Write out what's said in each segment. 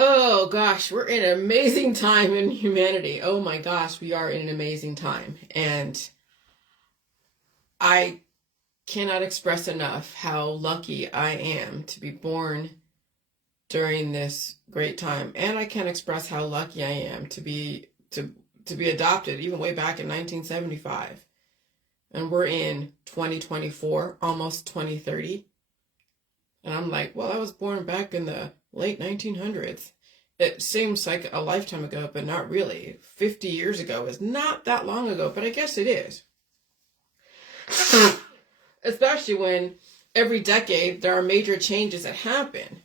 Oh gosh, we're in an amazing time in humanity. Oh my gosh, we are in an amazing time. And I cannot express enough how lucky I am to be born during this great time. And I can't express how lucky I am to be adopted even way back in 1975. And we're in 2024, almost 2030. And I'm like, well, I was born back in the late 1900s. It seems like a lifetime ago, but not really. 50 years ago is not that long ago, but I guess it is. Especially when every decade there are major changes that happen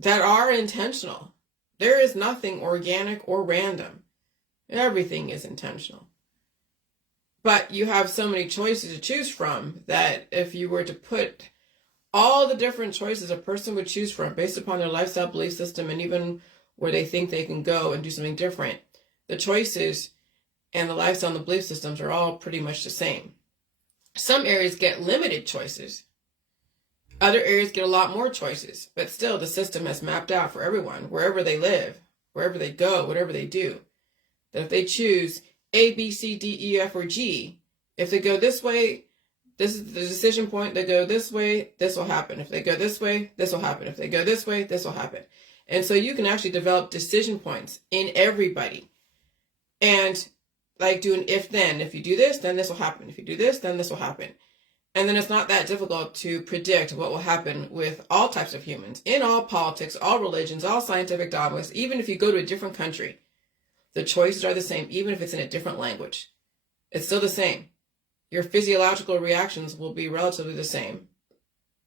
that are intentional. There is nothing organic or random. Everything is intentional. But you have so many choices to choose from that if you were to put all the different choices a person would choose from based upon their lifestyle belief system and even where they think they can go and do something different, the choices and the lifestyle and the belief systems are all pretty much the same. Some areas get limited choices. Other areas get a lot more choices, but still the system has mapped out for everyone, wherever they live, wherever they go, whatever they do, that if they choose A, B, C, D, E, F, or G, if they go this way, this is the decision point. They go this way, this will happen. If they go this way, this will happen. If they go this way, this will happen. And so you can actually develop decision points in everybody. And like do an if then. If you do this, then this will happen. If you do this, then this will happen. And then it's not that difficult to predict what will happen with all types of humans, in all politics, all religions, all scientific dogmas. Even if you go to a different country, the choices are the same, even if it's in a different language. It's still the same. Your physiological reactions will be relatively the same.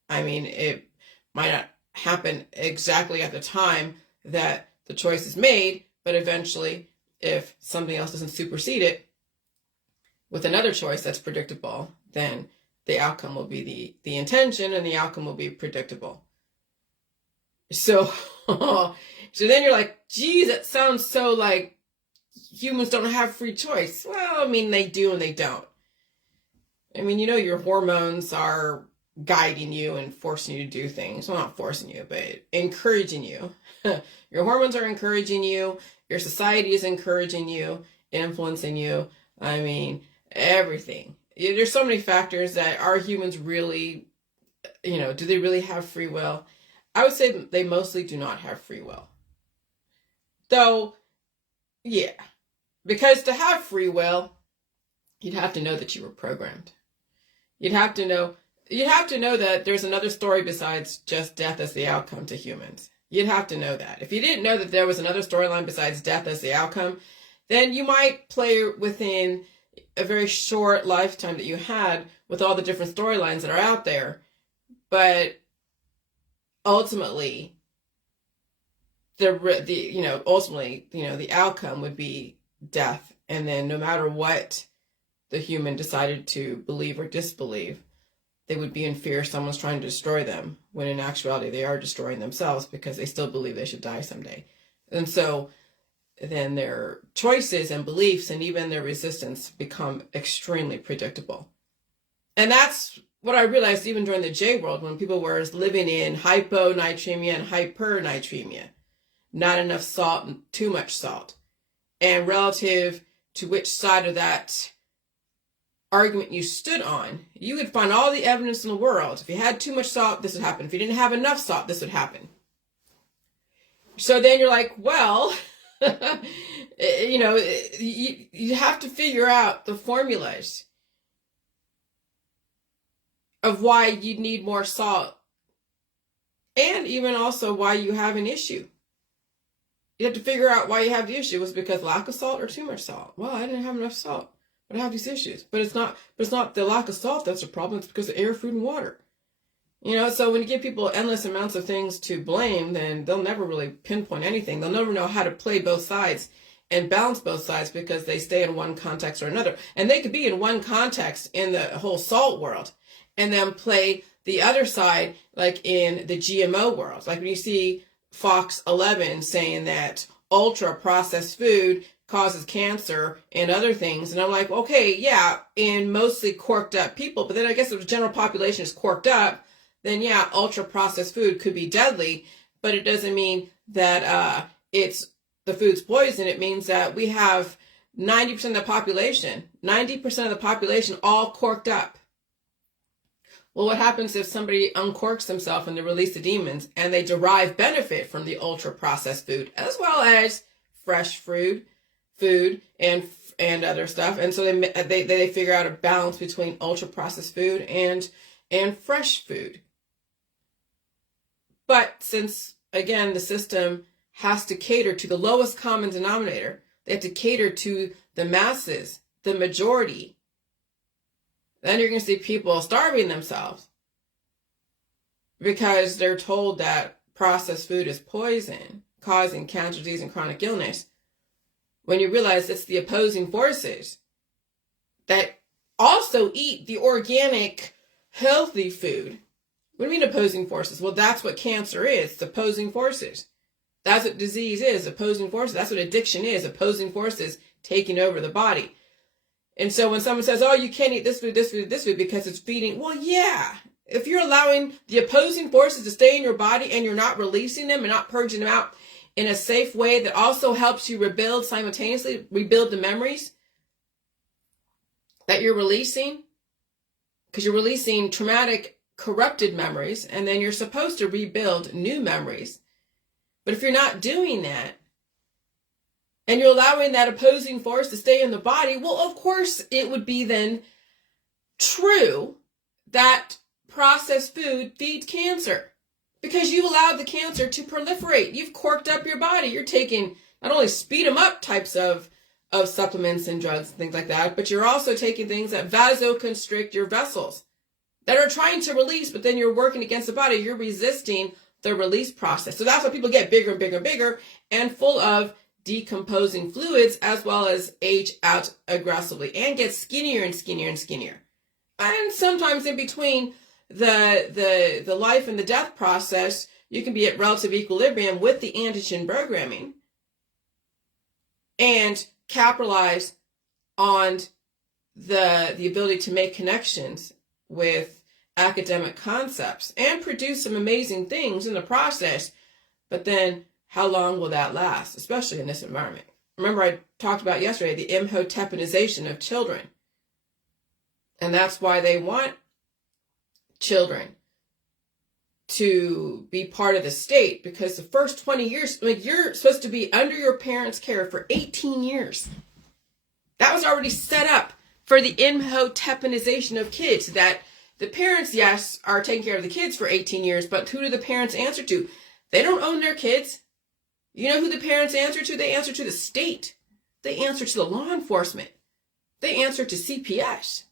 I mean, it might not happen exactly at the time that the choice is made, but eventually, if something else doesn't supersede it with another choice that's predictable, then the outcome will be the intention and the outcome will be predictable. So, so then you're like, geez, that sounds so like humans don't have free choice. Well, I mean, they do and they don't. I mean, your hormones are guiding you and forcing you to do things. Well, not forcing you, but encouraging you. Your hormones are encouraging you. Your society is encouraging you, influencing you. I mean, everything. There's so many factors that are humans really, do they really have free will? I would say they mostly do not have free will. Though, yeah, because to have free will, you'd have to know that you were programmed. You'd have to know that there's another story besides just death as the outcome to humans. You'd have to know that. If you didn't know that there was another storyline besides death as the outcome, then you might play within a very short lifetime that you had with all the different storylines that are out there. But ultimately, the outcome would be death. And then no matter what the human decided to believe or disbelieve, they would be in fear someone's trying to destroy them, when in actuality they are destroying themselves because they still believe they should die someday. And so then their choices and beliefs and even their resistance become extremely predictable. And that's what I realized even during the J world, when people were living in hyponatremia and hypernatremia, not enough salt and too much salt. And relative to which side of that argument you stood on, you would find all the evidence in the world. If you had too much salt, this would happen. If you didn't have enough salt, this would happen. So then you're like, well, you have to figure out the formulas of why you need more salt, and even also why you have an issue. You have to figure out why you have the issue. Was it because lack of salt or too much salt? Well, I didn't have enough salt, but I have these issues. But it's not the lack of salt that's the problem. It's because of air, food, and water. So when you give people endless amounts of things to blame, then they'll never really pinpoint anything. They'll never know how to play both sides and balance both sides because they stay in one context or another. And they could be in one context in the whole salt world and then play the other side, like in the GMO world. Like when you see Fox 11 saying that ultra processed food causes cancer and other things. And I'm like, okay, yeah, in mostly corked up people. But then I guess if the general population is corked up, then yeah, ultra processed food could be deadly. but it doesn't mean that it's the food's poison. It means that we have 90% of the population, 90% of the population all corked up. Well, what happens if somebody uncorks themselves and they release the demons and they derive benefit from the ultra processed food as well as fresh food and other stuff? And so they figure out a balance between ultra processed food and fresh food. But since, again, the system has to cater to the lowest common denominator, they have to cater to the masses, the majority, then you're going to see people starving themselves because they're told that processed food is poison, causing cancer, disease, and chronic illness, when you realize it's the opposing forces that also eat the organic, healthy food. What do you mean opposing forces? Well, that's what cancer is. It's opposing forces. That's what disease is, opposing forces. That's what addiction is, opposing forces taking over the body. And so when someone says, oh, you can't eat this food, this food, this food because it's feeding, well, yeah. If you're allowing the opposing forces to stay in your body and you're not releasing them and not purging them out in a safe way that also helps you rebuild simultaneously, rebuild the memories that you're releasing, because you're releasing traumatic, corrupted memories, and then you're supposed to rebuild new memories. But if you're not doing that, and you're allowing that opposing force to stay in the body, well, of course, it would be then true that processed food feeds cancer, because you allowed the cancer to proliferate. You've corked up your body. You're taking not only speed them up types of supplements and drugs and things like that, but you're also taking things that vasoconstrict your vessels that are trying to release, but then you're working against the body. You're resisting the release process. So that's why people get bigger and bigger and bigger and full of decomposing fluids, as well as age out aggressively and get skinnier and skinnier and skinnier. And sometimes in between the life and the death process, you can be at relative equilibrium with the antigen programming and capitalize on the ability to make connections with academic concepts and produce some amazing things in the process. But then how long will that last, especially in this environment? Remember, I talked about yesterday the imhotepinization of children. And that's why they want children to be part of the state, because the first 20 years, like, you're supposed to be under your parents' care for 18 years. That was already set up for the imhotepinization of kids, that the parents, yes, are taking care of the kids for 18 years, but who do the parents answer to? They don't own their kids. You know who the parents answer to? They answer to the state. They answer to the law enforcement. They answer to CPS.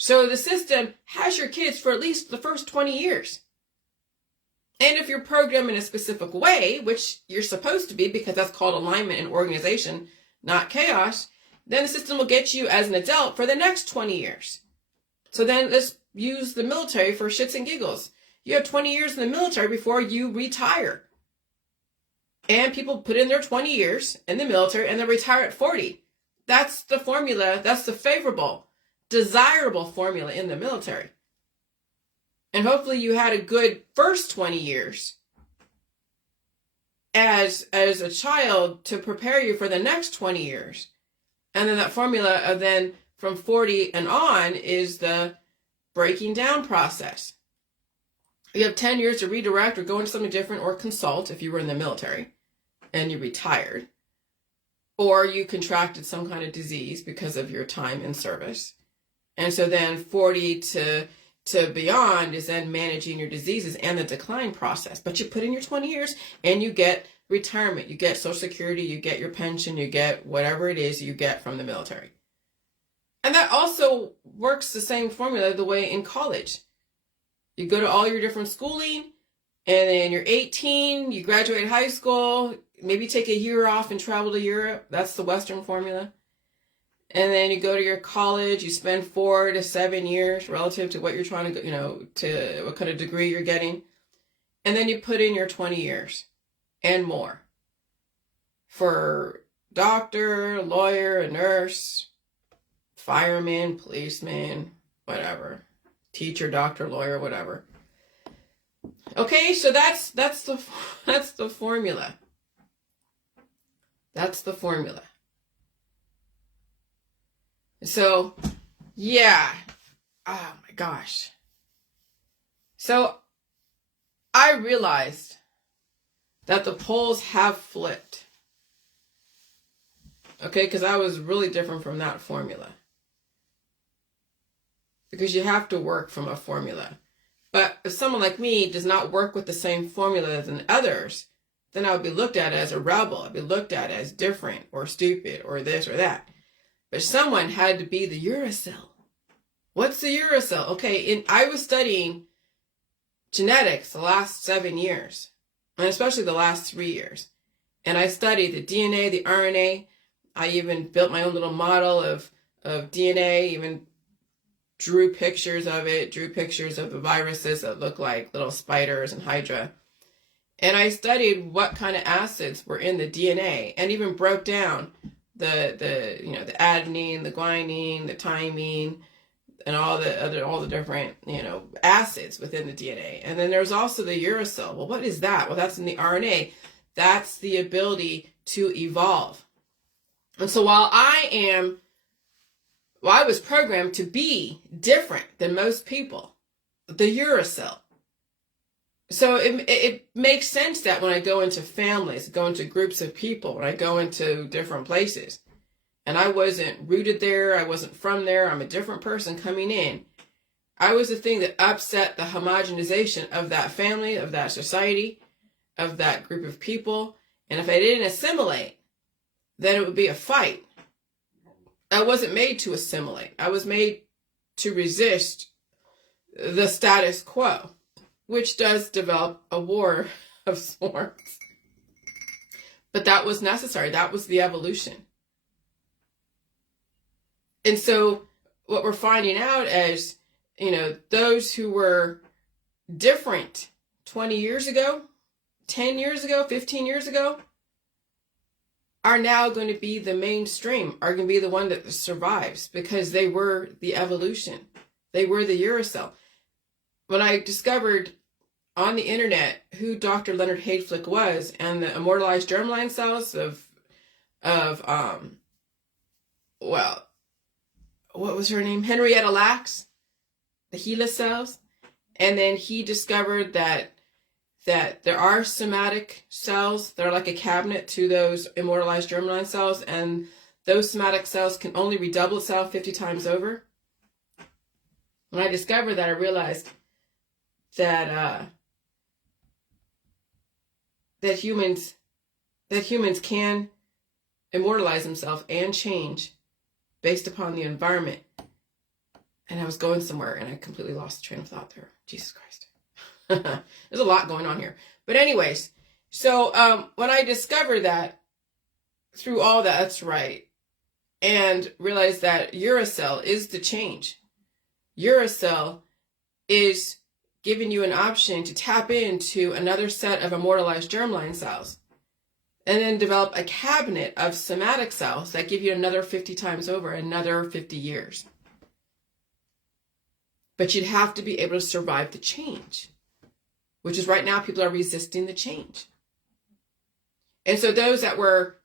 So the system has your kids for at least the first 20 years. And if you're programmed in a specific way, which you're supposed to be, because that's called alignment and organization, not chaos, then the system will get you as an adult for the next 20 years. So then let's use the military for shits and giggles. You have 20 years in the military before you retire. And people put in their 20 years in the military and they retire at 40. That's the formula. That's the favorable, desirable formula in the military. And hopefully you had a good first 20 years as a child to prepare you for the next 20 years. And then that formula of then from 40 and on is the breaking down process. You have 10 years to redirect or go into something different or consult if you were in the military and you retired, or you contracted some kind of disease because of your time in service. And so then 40 to beyond is then managing your diseases and the decline process. But you put in your 20 years and you get retirement, you get Social Security, you get your pension, you get whatever it is you get from the military. And that also works the same formula the way in college. You go to all your different schooling, and then you're 18, you graduate high school, maybe take a year off and travel to Europe. That's the Western formula. And then you go to your college, you spend 4 to 7 years relative to what you're trying to, to what kind of degree you're getting. And then you put in your 20 years and more for doctor, lawyer, a nurse, fireman, policeman, whatever, teacher, doctor, lawyer, whatever. Okay, so that's the formula. That's the formula. So, yeah. Oh my gosh. So I realized that the poles have flipped. Okay, because I was really different from that formula. Because you have to work from a formula. But if someone like me does not work with the same formula as others, then I would be looked at as a rebel. I'd be looked at as different or stupid or this or that. But someone had to be the Uracil. What's the Uracil? Okay, I was studying genetics the last 7 years, and especially the last 3 years. And I studied the DNA, the RNA. I even built my own little model of DNA, even drew pictures of it, drew pictures of the viruses that look like little spiders and Hydra. And I studied what kind of acids were in the DNA, and even broke down the adenine, the guanine, the thymine, and all the different, acids within the DNA. And then there's also the uracil. Well, what is that? Well, that's in the RNA. That's the ability to evolve. And so while I was programmed to be different than most people, the uracil. So it makes sense that when I go into families, go into groups of people, when I go into different places, and I wasn't rooted there, I wasn't from there, I'm a different person coming in, I was the thing that upset the homogenization of that family, of that society, of that group of people. And if I didn't assimilate, then it would be a fight. I wasn't made to assimilate. I was made to resist the status quo, which does develop a war of sorts. But that was necessary. That was the evolution. And so what we're finding out is, those who were different 20 years ago, 10 years ago, 15 years ago, are now going to be the mainstream, are going to be the one that survives, because they were the evolution. They were the uracil. When I discovered on the internet who Dr. Leonard Hayflick was, and the immortalized germline cells what was her name? Henrietta Lacks, the HeLa cells. And then he discovered that there are somatic cells that are like a cabinet to those immortalized germline cells, and those somatic cells can only redouble itself 50 times over. When I discovered that, I realized that humans can immortalize themselves and change based upon the environment. And I was going somewhere, and I completely lost the train of thought there. Jesus Christ. There's a lot going on here. But anyways, so when I discovered that, through all that's right, and realized that Uracil is the change. Uracil is giving you an option to tap into another set of immortalized germline cells, and then develop a cabinet of somatic cells that give you another 50 times over, another 50 years. But you'd have to be able to survive the change, which is right now people are resisting the change. And so those that were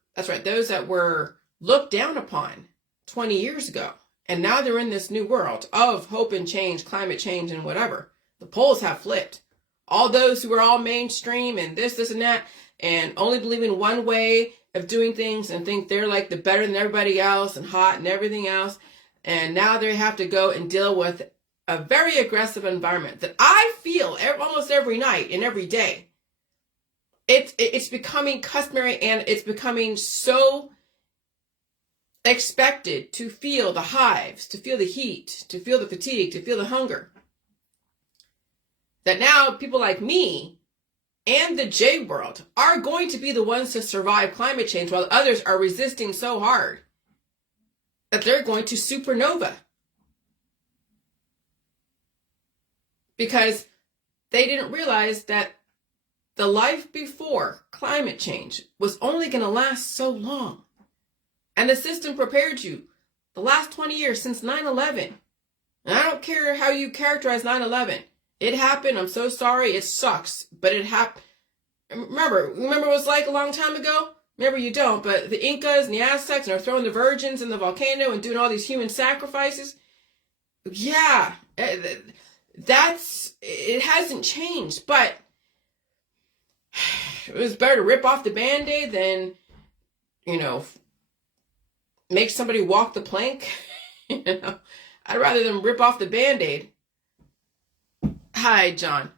looked down upon 20 years ago, and now they're in this new world of hope and change, climate change, and whatever. The poles have flipped. All those who were all mainstream and this and that, and only believe in one way of doing things and think they're like the better than everybody else and hot and everything else. And now they have to go and deal with a very aggressive environment that I feel almost every night and every day. It's becoming customary, and it's becoming so expected to feel the hives, to feel the heat, to feel the fatigue, to feel the hunger, that now people like me and the J world are going to be the ones to survive climate change, while others are resisting so hard that they're going to supernova. Because they didn't realize that the life before climate change was only going to last so long. And the system prepared you the last 20 years since 9/11. And I don't care how you characterize 9/11. It happened. I'm so sorry. It sucks, but it happened. Remember what it was like a long time ago? Remember, you don't, but the Incas and the Aztecs are throwing the virgins in the volcano and doing all these human sacrifices. Yeah, it hasn't changed, but it was better to rip off the Band-Aid than, make somebody walk the plank. I'd rather than rip off the Band-Aid. Hi, John.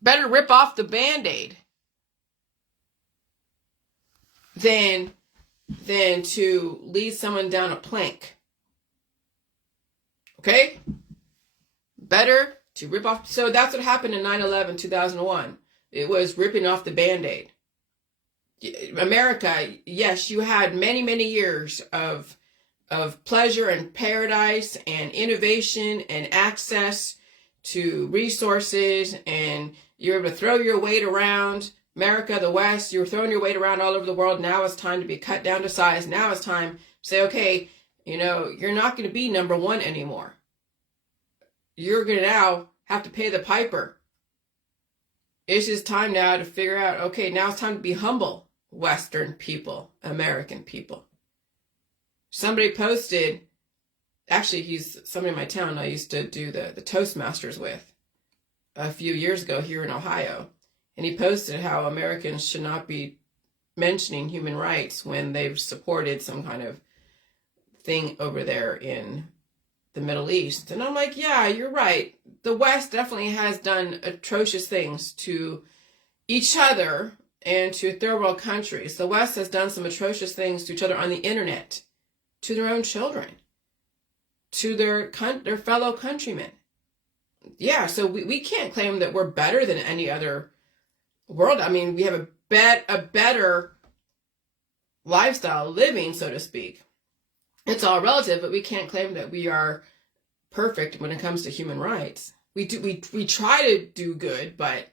Better rip off the Band-Aid than to lead someone down a plank. Okay? Better to rip off. So that's what happened in 9/11, 2001. It was ripping off the Band-Aid. America, yes, you had many, many years of pleasure and paradise and innovation and access to resources, and you were able to throw your weight around. America, the West, you were throwing your weight around all over the world. Now it's time to be cut down to size. Now it's time to say, okay, you're not going to be number one anymore. You're going to now have to pay the piper. It's just time now to figure out, okay, now it's time to be humble, Western people, American people. Somebody posted, actually, he's somebody in my town I used to do the Toastmasters with a few years ago here in Ohio. And he posted how Americans should not be mentioning human rights when they've supported some kind of thing over there in the Middle East. And I'm like, yeah, you're right. The West definitely has done atrocious things to each other and to third world countries. The West has done some atrocious things to each other on the internet, to their own children, to their fellow countrymen. Yeah, so we can't claim that we're better than any other world. I mean, we have a better lifestyle living, so to speak. It's all relative, but we can't claim that we are perfect when it comes to human rights. We try to do good, but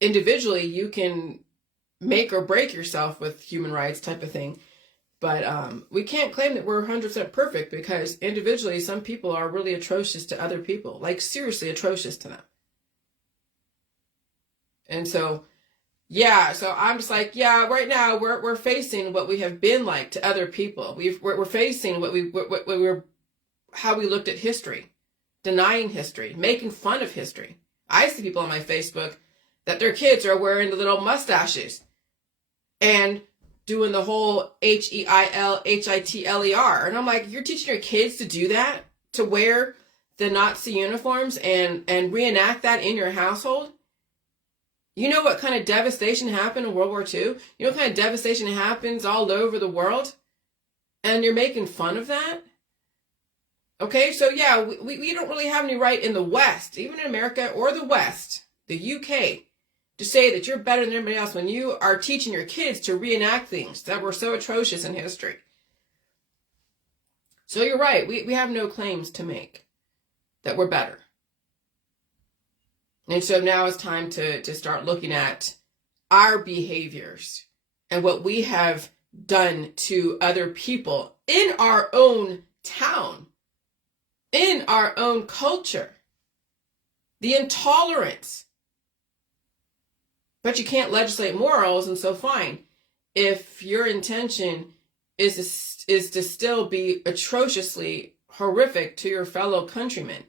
individually you can make or break yourself with human rights type of thing. But we can't claim that we're 100% perfect, because individually some people are really atrocious to other people, like seriously atrocious to them. And so, yeah, so I'm just like, yeah, right now we're facing what we have been like to other people. We're facing how we looked at history, denying history, making fun of history. I see people on my Facebook that their kids are wearing the little mustaches and doing the whole HEIL, HITLER. And I'm like, you're teaching your kids to do that? To wear the Nazi uniforms and reenact that in your household? You know what kind of devastation happened in World War II? You know what kind of devastation happens all over the world? And you're making fun of that? Okay, so yeah, we don't really have any right in the West, even in America or the West, the UK, to say that you're better than everybody else when you are teaching your kids to reenact things that were so atrocious in history. So you're right, we have no claims to make that we're better. And so now it's time to start looking at our behaviors and what we have done to other people in our own town, in our own culture, the intolerance. But you can't legislate morals, and so fine. If your intention is to still be atrociously horrific to your fellow countrymen,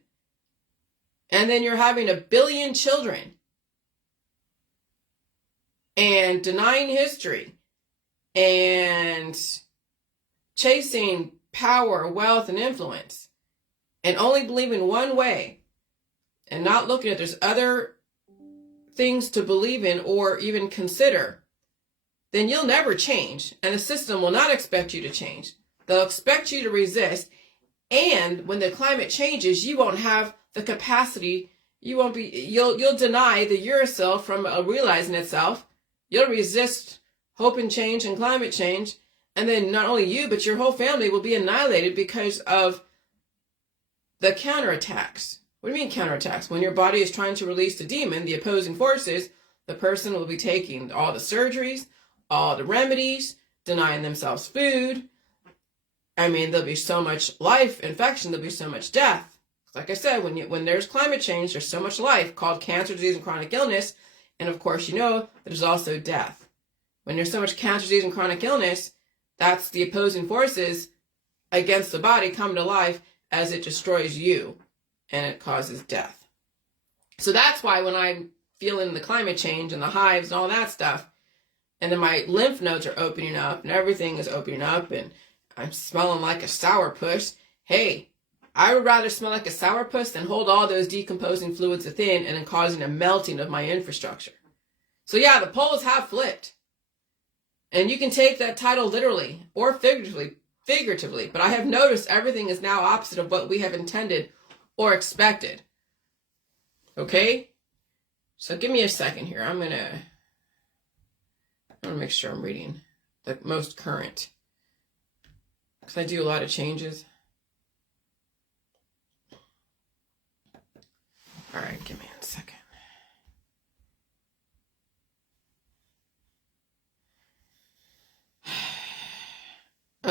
and then you're having 1 billion children and denying history and chasing power, wealth, and influence, and only believing one way and not looking at there's other things to believe in or even consider, then you'll never change. And the system will not expect you to change. They'll expect you to resist. And when the climate changes, you won't have the capacity. You'll deny the Uracil from realizing itself. You'll resist hope and change and climate change. And then not only you, but your whole family will be annihilated because of the counterattacks. What do you mean counterattacks? When your body is trying to release the demon, the opposing forces, the person will be taking all the surgeries, all the remedies, denying themselves food, I mean, there'll be so much life infection, there'll be so much death. Like I said, when there's climate change, there's so much life called cancer, disease, and chronic illness. And of course, you know, there's also death. When there's so much cancer, disease, and chronic illness, that's the opposing forces against the body come to life as it destroys you and it causes death. So that's why when I'm feeling the climate change and the hives and all that stuff, and then my lymph nodes are opening up and everything is opening up and I'm smelling like a sourpuss, hey, I would rather smell like a sourpuss than hold all those decomposing fluids within and then causing a melting of my infrastructure. So yeah, the poles have flipped. And you can take that title literally or figuratively, but I have noticed everything is now opposite of what we have intended or expected. Okay? So give me a second here. I'm gonna make sure I'm reading the most current, because I do a lot of changes. All right, give me a second.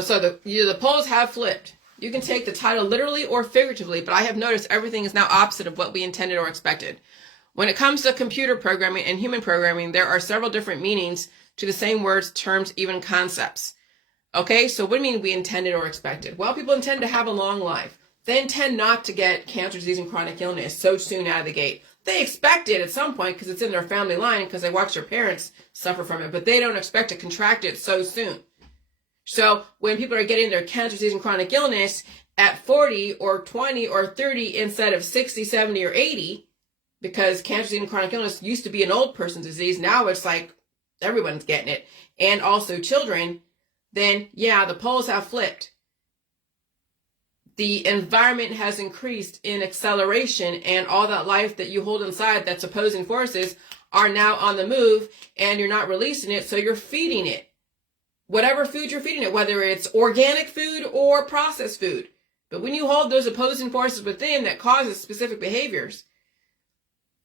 So the poles have flipped. You can take the title literally or figuratively, but I have noticed everything is now opposite of what we intended or expected. When it comes to computer programming and human programming, there are several different meanings to the same words, terms, even concepts. Okay, so what do you mean we intended or expected? Well, people intend to have a long life. They intend not to get cancer, disease, and chronic illness so soon out of the gate. They expect it at some point because it's in their family line, because they watch their parents suffer from it, but they don't expect to contract it so soon. So when people are getting their cancer, disease, and chronic illness at 40 or 20 or 30 instead of 60, 70, or 80, because cancer, disease, and chronic illness used to be an old person's disease, now it's like everyone's getting it, and also children, then yeah, the poles have flipped. The environment has increased in acceleration, and all that life that you hold inside that's opposing forces are now on the move, and you're not releasing it, so you're feeding it. Whatever food you're feeding it, whether it's organic food or processed food. But when you hold those opposing forces within that causes specific behaviors,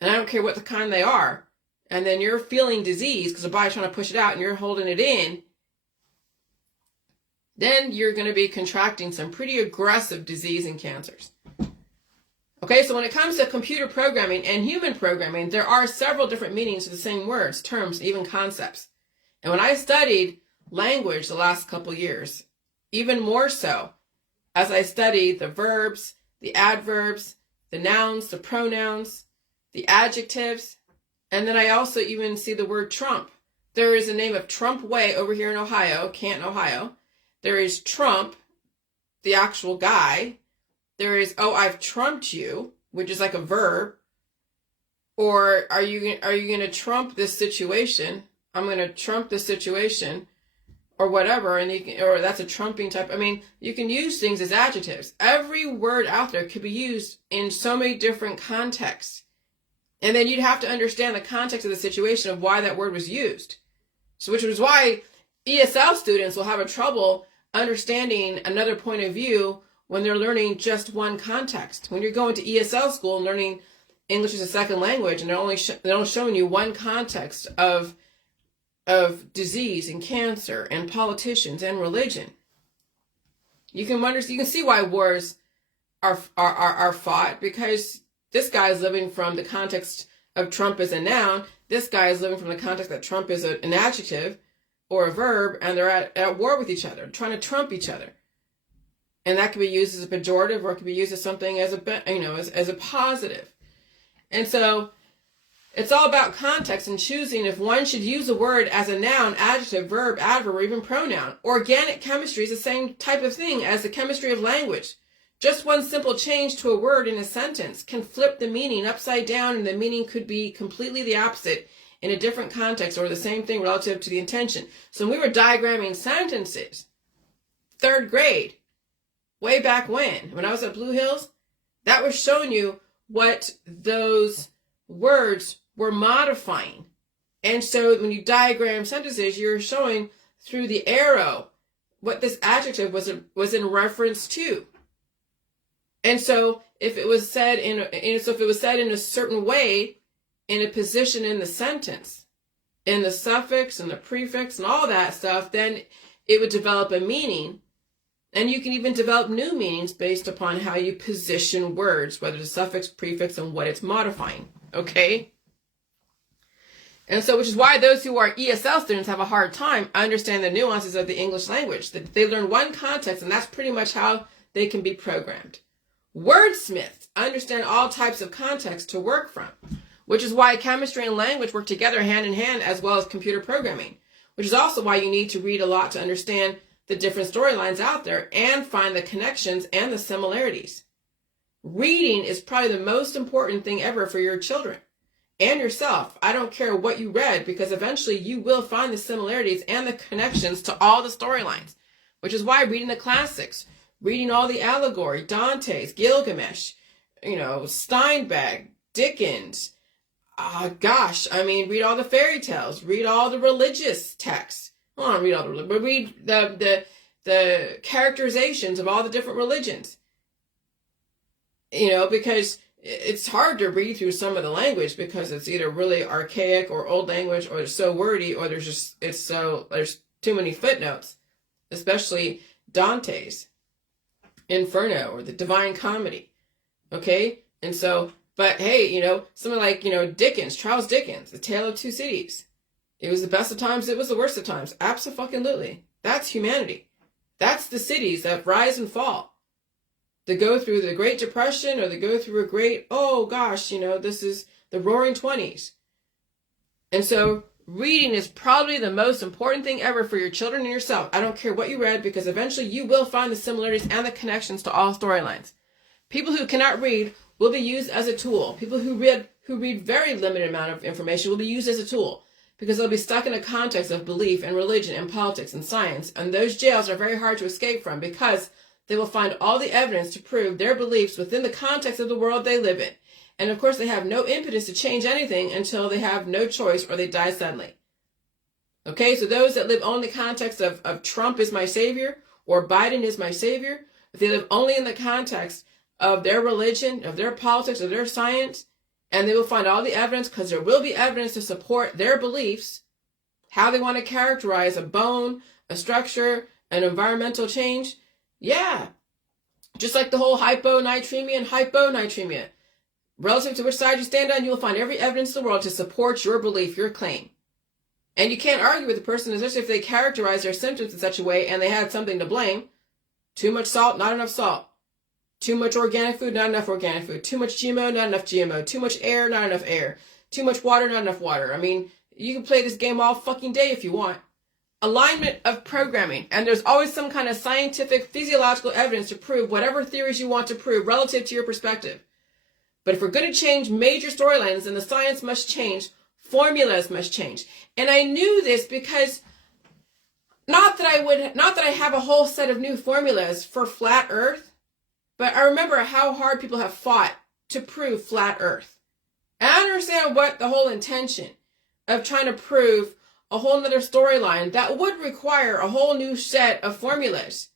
and I don't care what the kind they are, and then you're feeling disease because the body's trying to push it out and you're holding it in, then you're going to be contracting some pretty aggressive disease and cancers. Okay, so when it comes to computer programming and human programming, there are several different meanings to the same words, terms, even concepts. And when I studied language the last couple years, even more so, as I studied the verbs, the adverbs, the nouns, the pronouns, the adjectives, and then I also even see the word Trump. There is a name of Trump Way over here in Ohio, Canton, Ohio. There is Trump, the actual guy. There is, oh, I've trumped you, which is like a verb. Or are you going to trump this situation? I'm going to trump this situation, or whatever, and or that's a trumping type. I mean, you can use things as adjectives. Every word out there could be used in so many different contexts. And then you'd have to understand the context of the situation of why that word was used. So, which is why ESL students will have a trouble understanding another point of view when they're learning just one context. When you're going to ESL school and learning English as a second language, and they're only showing you one context of disease and cancer and politicians and religion. You can see why wars are fought, because this guy is living from the context of Trump as a noun. This guy is living from the context that Trump is an adjective or a verb, and they're at war with each other, trying to trump each other. And that can be used as a pejorative, or it can be used as something as a positive. And so it's all about context and choosing if one should use a word as a noun, adjective, verb, adverb, or even pronoun. Organic chemistry is the same type of thing as the chemistry of language. Just one simple change to a word in a sentence can flip the meaning upside down, and the meaning could be completely the opposite in a different context, or the same thing relative to the intention. So when we were diagramming sentences, 3rd grade, way back when I was at Blue Hills, that was showing you what those words were modifying. And so when you diagram sentences, you're showing through the arrow what this adjective was in reference to. And so if it was said in a certain way, in a position in the sentence, in the suffix and the prefix and all that stuff, then it would develop a meaning And you can even develop new meanings based upon how you position words, whether the suffix, prefix, and what it's modifying. Okay? And so, which is why those who are ESL students have a hard time understanding the nuances of the English language. They learn one context, and that's pretty much how they can be programmed. Wordsmiths understand all types of context to work from, which is why chemistry and language work together hand in hand, as well as computer programming, which is also why you need to read a lot to understand the different storylines out there and find the connections and the similarities. Reading is probably the most important thing ever for your children and yourself. I don't care what you read, because eventually you will find the similarities and the connections to all the storylines, which is why reading the classics, reading all the allegory, Dante's, Gilgamesh, Steinbeck, Dickens, read all the fairy tales, read all the religious texts. Read all the, but read the characterizations of all the different religions. Because it's hard to read through some of the language because it's either really archaic or old language, or it's so wordy, or there's too many footnotes, especially Dante's Inferno or the Divine Comedy. Okay? And so, but hey, someone like, Dickens, Charles Dickens, The Tale of Two Cities. It was the best of times, it was the worst of times. Abso-fucking-lutely. That's humanity. That's the cities that rise and fall. They go through the Great Depression, or they go through a great, this is the Roaring 20s. And so reading is probably the most important thing ever for your children and yourself. I don't care what you read, because eventually you will find the similarities and the connections to all storylines. People who cannot read will be used as a tool. People who read very limited amount of information will be used as a tool, because they'll be stuck in a context of belief and religion and politics and science. And those jails are very hard to escape from, because they will find all the evidence to prove their beliefs within the context of the world they live in. And of course, they have no impetus to change anything until they have no choice or they die suddenly. Okay, so those that live only in the context of Trump is my savior or Biden is my savior, if they live only in the context of their religion, of their politics, of their science, and they will find all the evidence, because there will be evidence to support their beliefs, how they want to characterize a bone, a structure, an environmental change. Yeah. Just like the whole hyponatremia. Relative to which side you stand on, you will find every evidence in the world to support your belief, your claim. And you can't argue with the person, especially if they characterize their symptoms in such a way and they had something to blame. Too much salt, not enough salt. Too much organic food, not enough organic food. Too much GMO, not enough GMO. Too much air, not enough air. Too much water, not enough water. I mean, you can play this game all fucking day if you want. Alignment of programming. And there's always some kind of scientific, physiological evidence to prove whatever theories you want to prove relative to your perspective. But if we're going to change major storylines, then the science must change. Formulas must change. And I knew this because not that I have a whole set of new formulas for flat Earth, but I remember how hard people have fought to prove flat Earth. And I understand what the whole intention of trying to prove a whole nother storyline that would require a whole new set of formulas.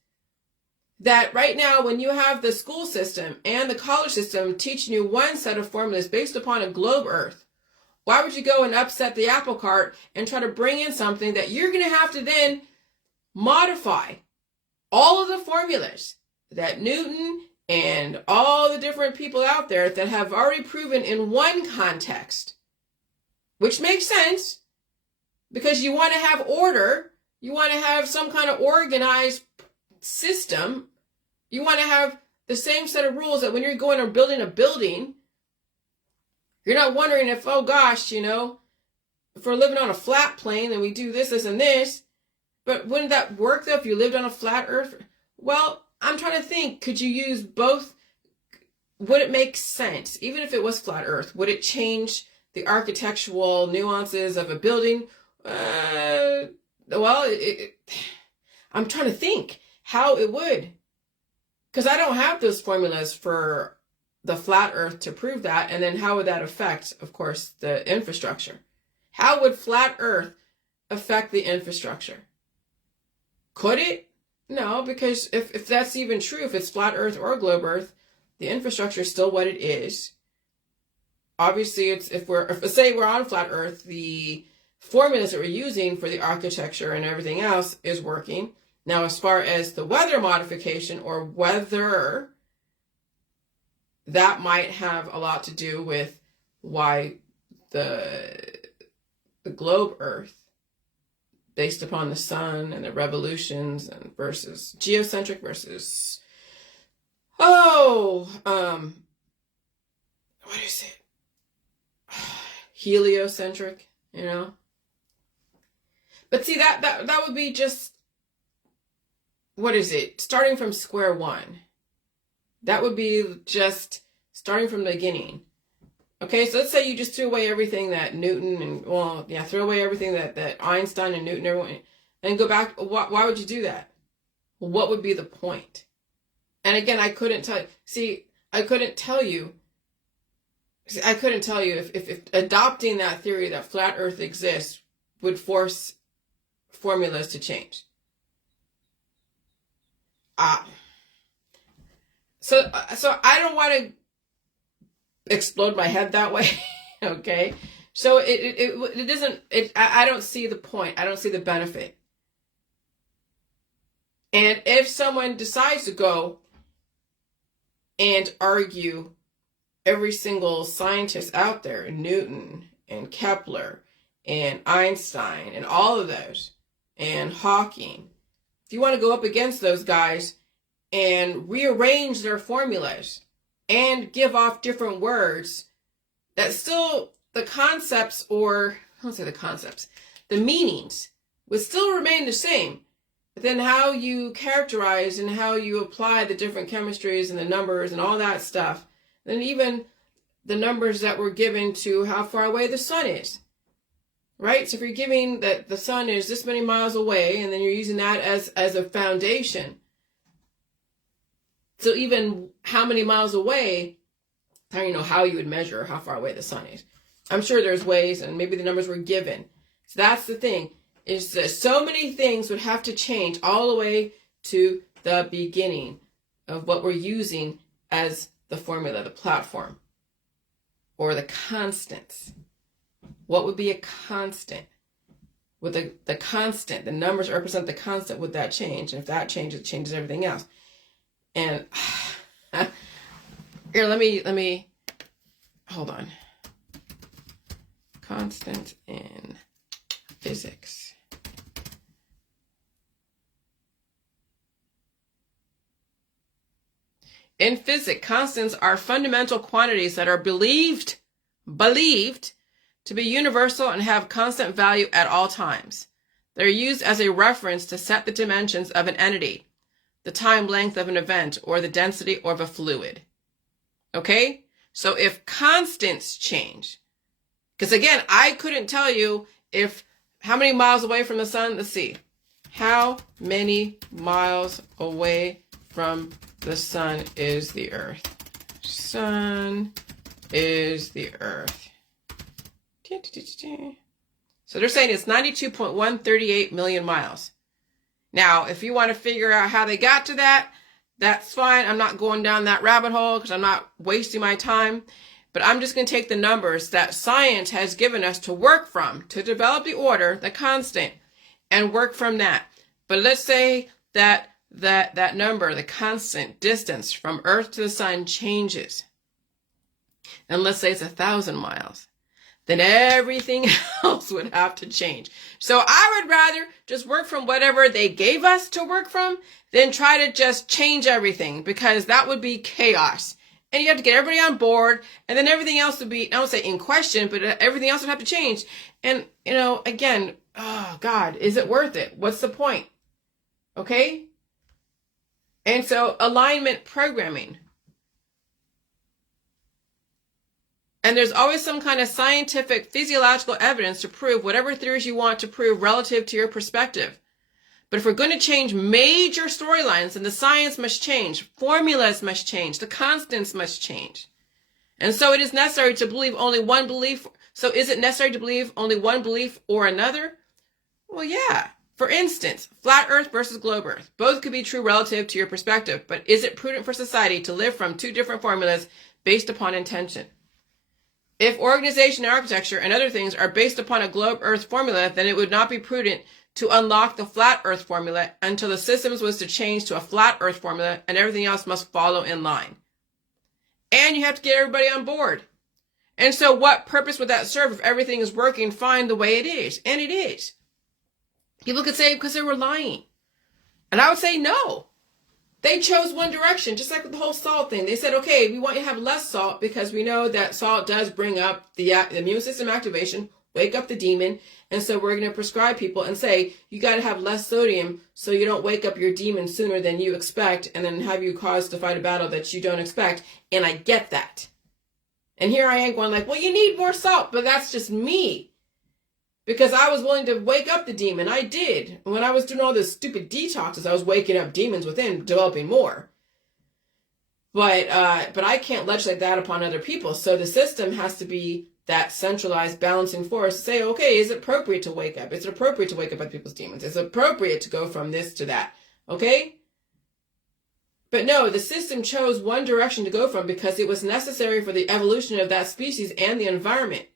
That right now, when you have the school system and the college system teaching you one set of formulas based upon a globe Earth, why would you go and upset the apple cart and try to bring in something that you're going to have to then modify all of the formulas that Newton and all the different people out there that have already proven in one context, which makes sense because you want to have order, you want to have some kind of organized system, you want to have the same set of rules that when you're going or building a building, you're not wondering if, oh gosh, if we're living on a flat plane and we do this, this, and this, but wouldn't that work though if you lived on a flat Earth? Well, I'm trying to think, could you use both? Would it make sense? Even if it was flat Earth, would it change the architectural nuances of a building? I'm trying to think how it would. Because I don't have those formulas for the flat Earth to prove that. And then how would that affect, of course, the infrastructure? How would flat Earth affect the infrastructure? Could it? No, because if that's even true, if it's flat Earth or globe Earth, the infrastructure is still what it is. Obviously, if say we're on flat Earth, the formulas that we're using for the architecture and everything else is working. Now, as far as the weather modification or whether that might have a lot to do with why the globe Earth, based upon the sun and the revolutions and versus geocentric versus, what is it? Heliocentric, you know? But see, that would be just, what is it? Starting from square one. That would be just starting from the beginning. Okay, so let's say you just threw away everything that Newton and, throw away everything that Einstein and Newton, everyone, and go back. Why would you do that? What would be the point? And again, I couldn't tell you. See, I couldn't tell you if adopting that theory that flat Earth exists would force formulas to change. So I don't want to explode my head that way. Okay, so it doesn't. I don't see the point. I don't see the benefit. And if someone decides to go and argue every single scientist out there, Newton and Kepler and Einstein and all of those, and Hawking, if you want to go up against those guys and rearrange their formulas and give off different words, that still the concepts, or I don't say the concepts, the meanings would still remain the same. But then how you characterize and how you apply the different chemistries and the numbers and all that stuff, then even the numbers that were given to how far away the sun is, right? So if you're giving that the sun is this many miles away, and then you're using that as a foundation, so even how many miles away, I don't know how you would measure how far away the sun is. I'm sure there's ways, and maybe the numbers were given. So that's the thing, is that so many things would have to change all the way to the beginning of what we're using as the formula, the platform, or the constants. What would be a constant? With the constant, the numbers represent the constant, would that change? And if that changes, it changes everything else. And here, let me hold on. Constant in physics. In physics, constants are fundamental quantities that are believed to be universal and have constant value at all times. They're used as a reference to set the dimensions of an entity, the time length of an event, or the density of a fluid. Okay? So if constants change, because again, I couldn't tell you how many miles away from the sun, let's see. How many miles away from the sun is the Earth? Sun is the Earth. So they're saying it's 92.138 million miles. Now, if you want to figure out how they got to that, that's fine. I'm not going down that rabbit hole because I'm not wasting my time. But I'm just going to take the numbers that science has given us to work from, to develop the order, the constant, and work from that. But let's say that number, the constant distance from Earth to the sun, changes. And let's say it's 1,000 miles. Then everything else would have to change. So I would rather just work from whatever they gave us to work from than try to just change everything, because that would be chaos. And you have to get everybody on board, and then everything else would be, I don't say in question, but everything else would have to change. And, again, oh God, is it worth it? What's the point? Okay? And so alignment programming. And there's always some kind of scientific, physiological evidence to prove whatever theories you want to prove relative to your perspective. But if we're going to change major storylines, then the science must change, formulas must change, the constants must change. And so it is necessary to believe only one belief. So is it necessary to believe only one belief or another? Well, yeah. For instance, flat Earth versus globe Earth. Both could be true relative to your perspective, but is it prudent for society to live from two different formulas based upon intention? If organization and architecture and other things are based upon a globe Earth formula, then it would not be prudent to unlock the flat earth formula until the systems was to change to a flat earth formula and everything else must follow in line. And you have to get everybody on board. And so what purpose would that serve if everything is working fine the way it is? And it is. People could say because they were lying. And I would say no. They chose one direction, just like with the whole salt thing. They said, okay, we want you to have less salt because we know that salt does bring up the immune system activation, wake up the demon. And so we're going to prescribe people and say, you got to have less sodium so you don't wake up your demon sooner than you expect and then have you cause to fight a battle that you don't expect. And I get that. And here I am going like, well, you need more salt, but that's just me. Because I was willing to wake up the demon. I did. When I was doing all this stupid detoxes, I was waking up demons within, developing more. But I can't legislate that upon other people. So the system has to be that centralized balancing force to say, okay, is it appropriate to wake up? Is it appropriate to wake up other people's demons? Is it appropriate to go from this to that? Okay? But no, the system chose one direction to go from because it was necessary for the evolution of that species and the environment.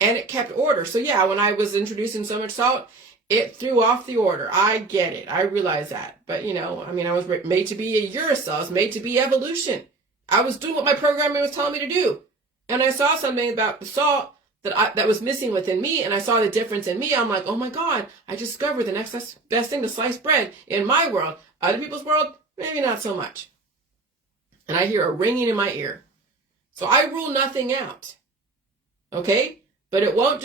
And it kept order. So yeah, when I was introducing so much salt, it threw off the order. I get it. I realize that. But I was made to be a Uracil. I was made to be evolution. I was doing what my programming was telling me to do. And I saw something about the salt that was missing within me. And I saw the difference in me. I'm like, oh my God, I discovered the next best thing to sliced bread in my world. Other people's world, maybe not so much. And I hear a ringing in my ear. So I rule nothing out. Okay? But I won't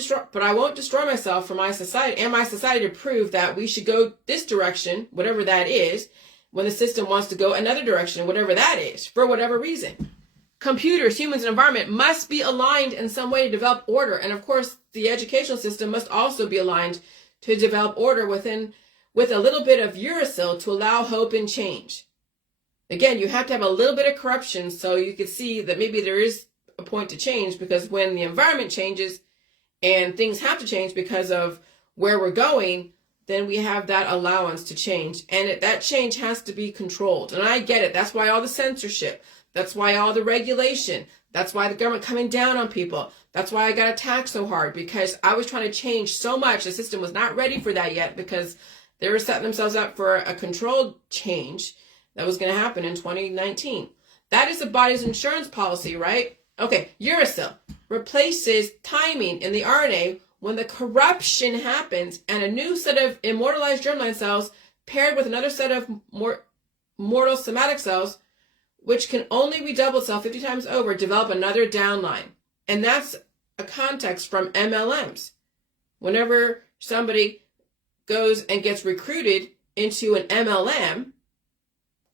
destroy myself for my society and my society to prove that we should go this direction, whatever that is, when the system wants to go another direction, whatever that is, for whatever reason. Computers, humans, and environment must be aligned in some way to develop order. And of course, the educational system must also be aligned to develop order with a little bit of Uracil to allow hope and change. Again, you have to have a little bit of corruption so you can see that maybe there is a point to change, because when the environment changes, and things have to change because of where we're going, then we have that allowance to change. And that change has to be controlled. And I get it. That's why all the censorship. That's why all the regulation. That's why the government coming down on people. That's why I got attacked so hard, because I was trying to change so much. The system was not ready for that yet, because they were setting themselves up for a controlled change that was going to happen in 2019. That is the body's insurance policy, right? Okay, Uracil replaces timing in the RNA when the corruption happens and a new set of immortalized germline cells paired with another set of mortal somatic cells, which can only redouble itself 50 times over, develop another downline. And that's a context from MLMs. Whenever somebody goes and gets recruited into an MLM,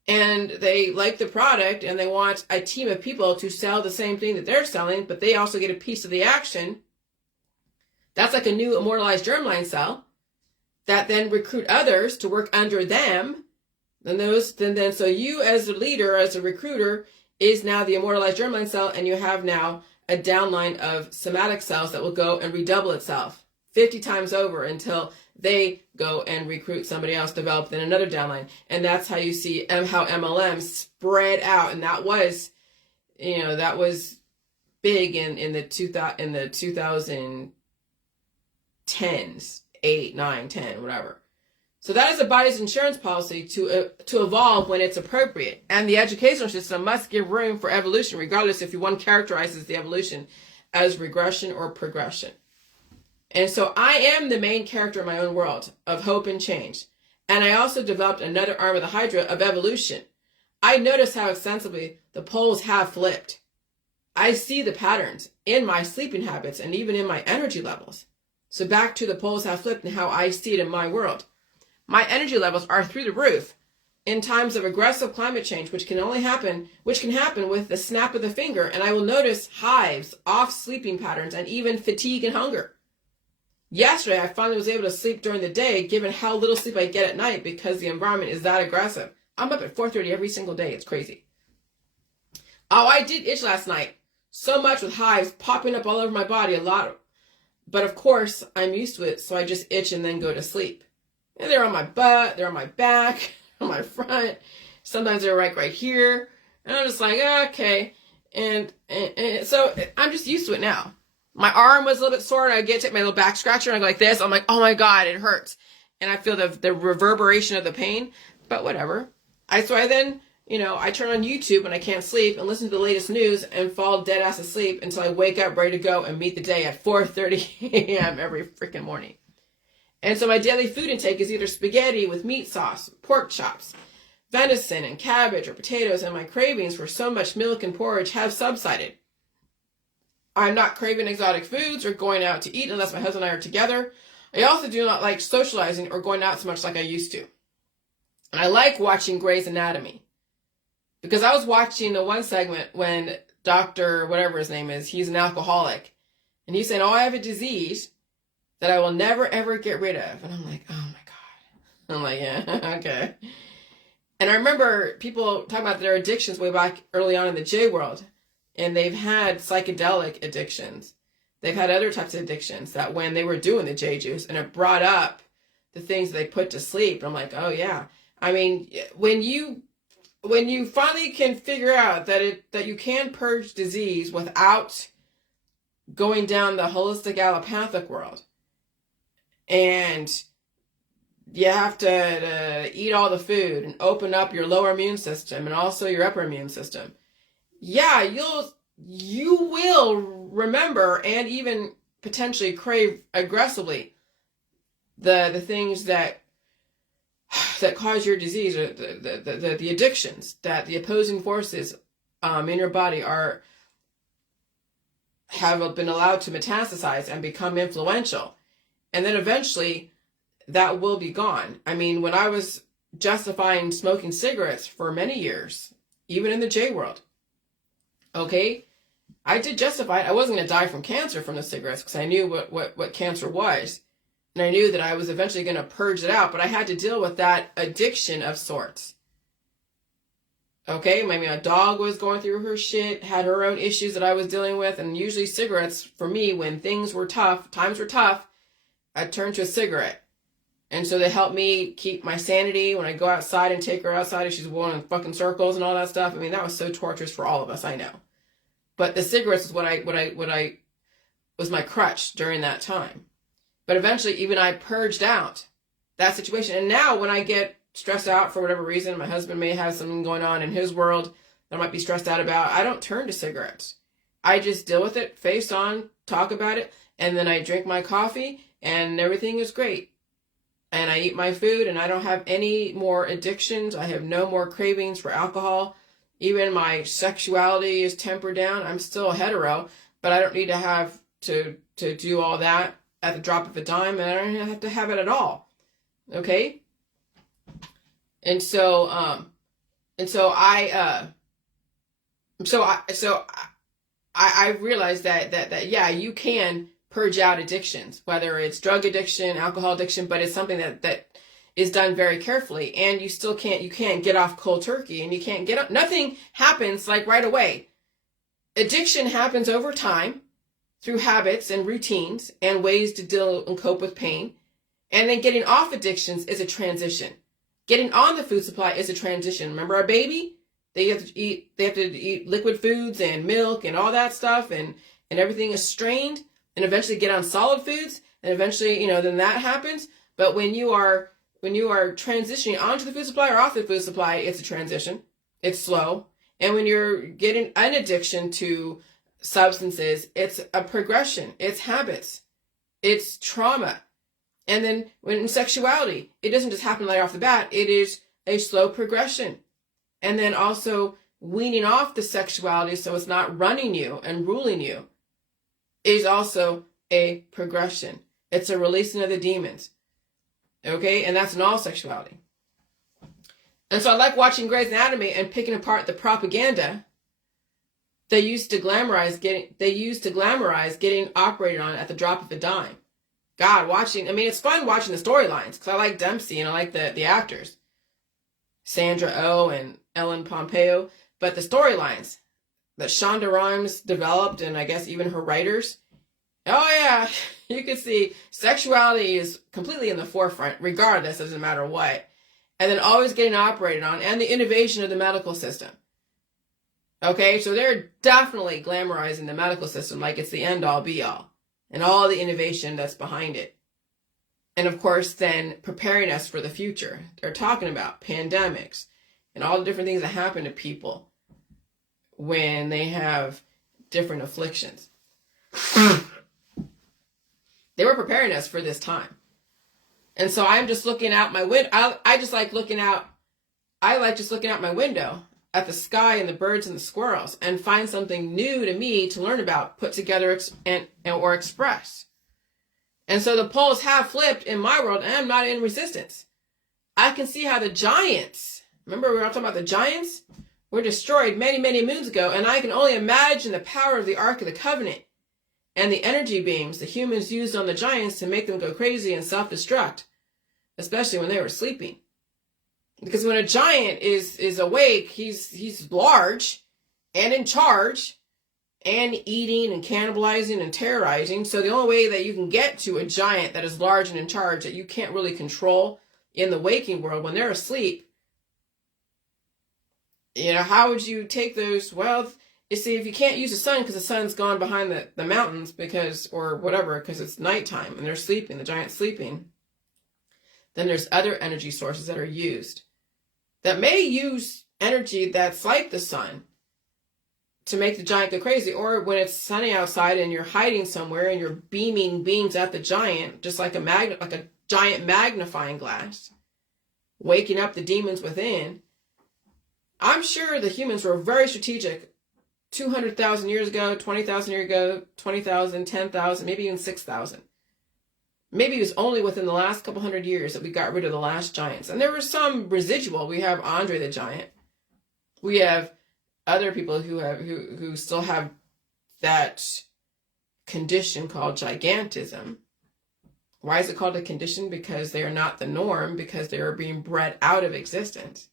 and they like the product and they want a team of people to sell the same thing that they're selling, but they also get a piece of the action. That's like a new immortalized germline cell that then recruit others to work under them. So you as a leader, as a recruiter, is now the immortalized germline cell, and you have now a downline of somatic cells that will go and redouble itself 50 times over until they go and recruit somebody else, develop then another downline. And that's how you see how MLMs spread out. And that was, that was big in the 2010s, 8, 9, 10, whatever. So that is a body's insurance policy to evolve when it's appropriate. And the educational system must give room for evolution, regardless if one characterizes the evolution as regression or progression. And so I am the main character in my own world of hope and change. And I also developed another arm of the Hydra of evolution. I notice how extensively the poles have flipped. I see the patterns in my sleeping habits and even in my energy levels. So back to the poles have flipped and how I see it in my world. My energy levels are through the roof in times of aggressive climate change, which can happen with the snap of the finger. And I will notice hives, off sleeping patterns, and even fatigue and hunger. Yesterday, I finally was able to sleep during the day, given how little sleep I get at night because the environment is that aggressive. I'm up at 4:30 every single day. It's crazy. Oh, I did itch last night. So much with hives popping up all over my body, a lot. But of course, I'm used to it, so I just itch and then go to sleep. And they're on my butt, they're on my back, on my front. Sometimes they're right here. And I'm just like, okay. And so I'm just used to it now. My arm was a little bit sore, and I get to take my little back scratcher, and I go like this. I'm like, oh my God, it hurts. and I feel the reverberation of the pain, but whatever. So I then, I turn on YouTube when I can't sleep and listen to the latest news and fall dead ass asleep until I wake up ready to go and meet the day at 4:30 a.m. every freaking morning. And so my daily food intake is either spaghetti with meat sauce, pork chops, venison and cabbage or potatoes, and my cravings for so much milk and porridge have subsided. I'm not craving exotic foods or going out to eat unless my husband and I are together. I also do not like socializing or going out so much like I used to. And I like watching Grey's Anatomy. Because I was watching the one segment when Dr. whatever his name is, he's an alcoholic. And he's saying, oh, I have a disease that I will never, ever get rid of. And I'm like, oh my God. I'm like, yeah, okay. And I remember people talking about their addictions way back early on in the J world. And they've had psychedelic addictions. They've had other types of addictions that when they were doing the J juice and it brought up the things they put to sleep. I'm like, oh yeah. I mean, when you finally can figure out that you can purge disease without going down the holistic allopathic world, and you have to eat all the food and open up your lower immune system and also your upper immune system, yeah, you will remember and even potentially crave aggressively the things that cause your disease, or the addictions that the opposing forces in your body have been allowed to metastasize and become influential. And then eventually that will be gone. I mean, when I was justifying smoking cigarettes for many years, even in the J world, okay, I did justify it. I wasn't going to die from cancer from the cigarettes because I knew what cancer was. And I knew that I was eventually going to purge it out, but I had to deal with that addiction of sorts. Okay, my dog was going through her shit, had her own issues that I was dealing with, and usually cigarettes, for me, when things were tough, times were tough, I'd turn to a cigarette. And so they helped me keep my sanity when I go outside and take her outside and she's going in fucking circles and all that stuff. I mean, that was so torturous for all of us, I know. But the cigarettes is what I was my crutch during that time. But eventually, even I purged out that situation. And now when I get stressed out for whatever reason, my husband may have something going on in his world that I might be stressed out about, I don't turn to cigarettes. I just deal with it, face on, talk about it, and then I drink my coffee, and everything is great. And I eat my food, and I don't have any more addictions. I have no more cravings for alcohol. Even my sexuality is tempered down. I'm still hetero, but I don't need to have to do all that at the drop of a dime, and I don't have to have it at all. Okay? And so I realized that yeah, you can purge out addictions, whether it's drug addiction, alcohol addiction, but it's something that is done very carefully, and you can't get off cold turkey, and you can't get up. Nothing happens like right away. Addiction happens over time, through habits and routines and ways to deal and cope with pain. And then getting off addictions is a transition. Getting on the food supply is a transition. Remember a baby? They have to eat liquid foods and milk and all that stuff, and everything is strained, and eventually get on solid foods, and eventually, then that happens. But when you are transitioning onto the food supply or off the food supply, it's a transition. It's slow. And when you're getting an addiction to substances, it's a progression, it's habits, it's trauma. And then when in sexuality, it doesn't just happen right off the bat, it is a slow progression. And then also weaning off the sexuality so it's not running you and ruling you is also a progression. It's a releasing of the demons. Okay, and that's in all sexuality. And so I like watching Grey's Anatomy and picking apart the propaganda they used to glamorize getting operated on at the drop of a dime. God, it's fun watching the storylines because I like Dempsey and I like the actors, Sandra Oh and Ellen Pompeo. But the storylines that Shonda Rhimes developed, and I guess even her writers, oh yeah, you can see sexuality is completely in the forefront, regardless, doesn't matter what. And then always getting operated on, and the innovation of the medical system. Okay, so they're definitely glamorizing the medical system like it's the end-all, be-all, and all the innovation that's behind it. And of course, then preparing us for the future. They're talking about pandemics and all the different things that happen to people when they have different afflictions. They were preparing us for this time. And so I'm just looking out my window. I just like looking out. I like just looking out my window at the sky and the birds and the squirrels and find something new to me to learn about, put together, or express. And so the poles have flipped in my world, and I'm not in resistance. I can see how the giants, remember we were talking about the giants, were destroyed many, many moons ago, and I can only imagine the power of the Ark of the Covenant and the energy beams the humans used on the giants to make them go crazy and self-destruct, especially when they were sleeping. Because when a giant is awake, he's large and in charge and eating and cannibalizing and terrorizing. So the only way that you can get to a giant that is large and in charge that you can't really control in the waking world when they're asleep, how would you take those? Well, you see, if you can't use the sun because the sun's gone behind the mountains or whatever, because it's nighttime and they're sleeping, the giant's sleeping, then there's other energy sources that are used that may use energy that's like the sun to make the giant go crazy. Or when it's sunny outside and you're hiding somewhere and you're beaming beams at the giant, just like a giant magnifying glass, waking up the demons within. I'm sure the humans were very strategic 200,000 years ago, 20,000 years ago, 20,000, 10,000, maybe even 6,000. Maybe it was only within the last couple hundred years that we got rid of the last giants. And there was some residual. We have Andre the Giant. We have other people who still have that condition called gigantism. Why is it called a condition? Because they are not the norm, because they are being bred out of existence.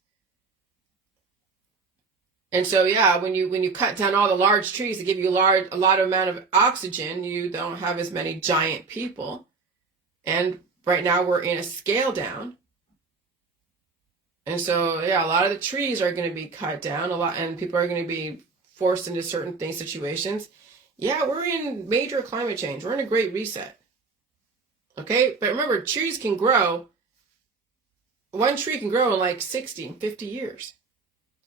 And so, when you cut down all the large trees to give you a lot of amount of oxygen, you don't have as many giant people. And right now we're in a scale down. And so, a lot of the trees are going to be cut down and people are going to be forced into certain situations. We're in major climate change. We're in a great reset. Okay. But remember, trees can grow. One tree can grow in like 60, 50 years.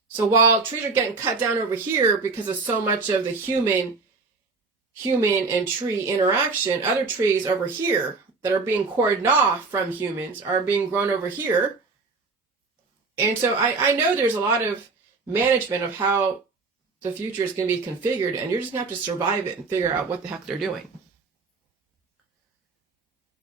So while trees are getting cut down over here because of so much of the human and tree interaction, other trees over here that are being cordoned off from humans are being grown over here. And so I know there's a lot of management of how the future is going to be configured, and you're just going to have to survive it and figure out what the heck they're doing.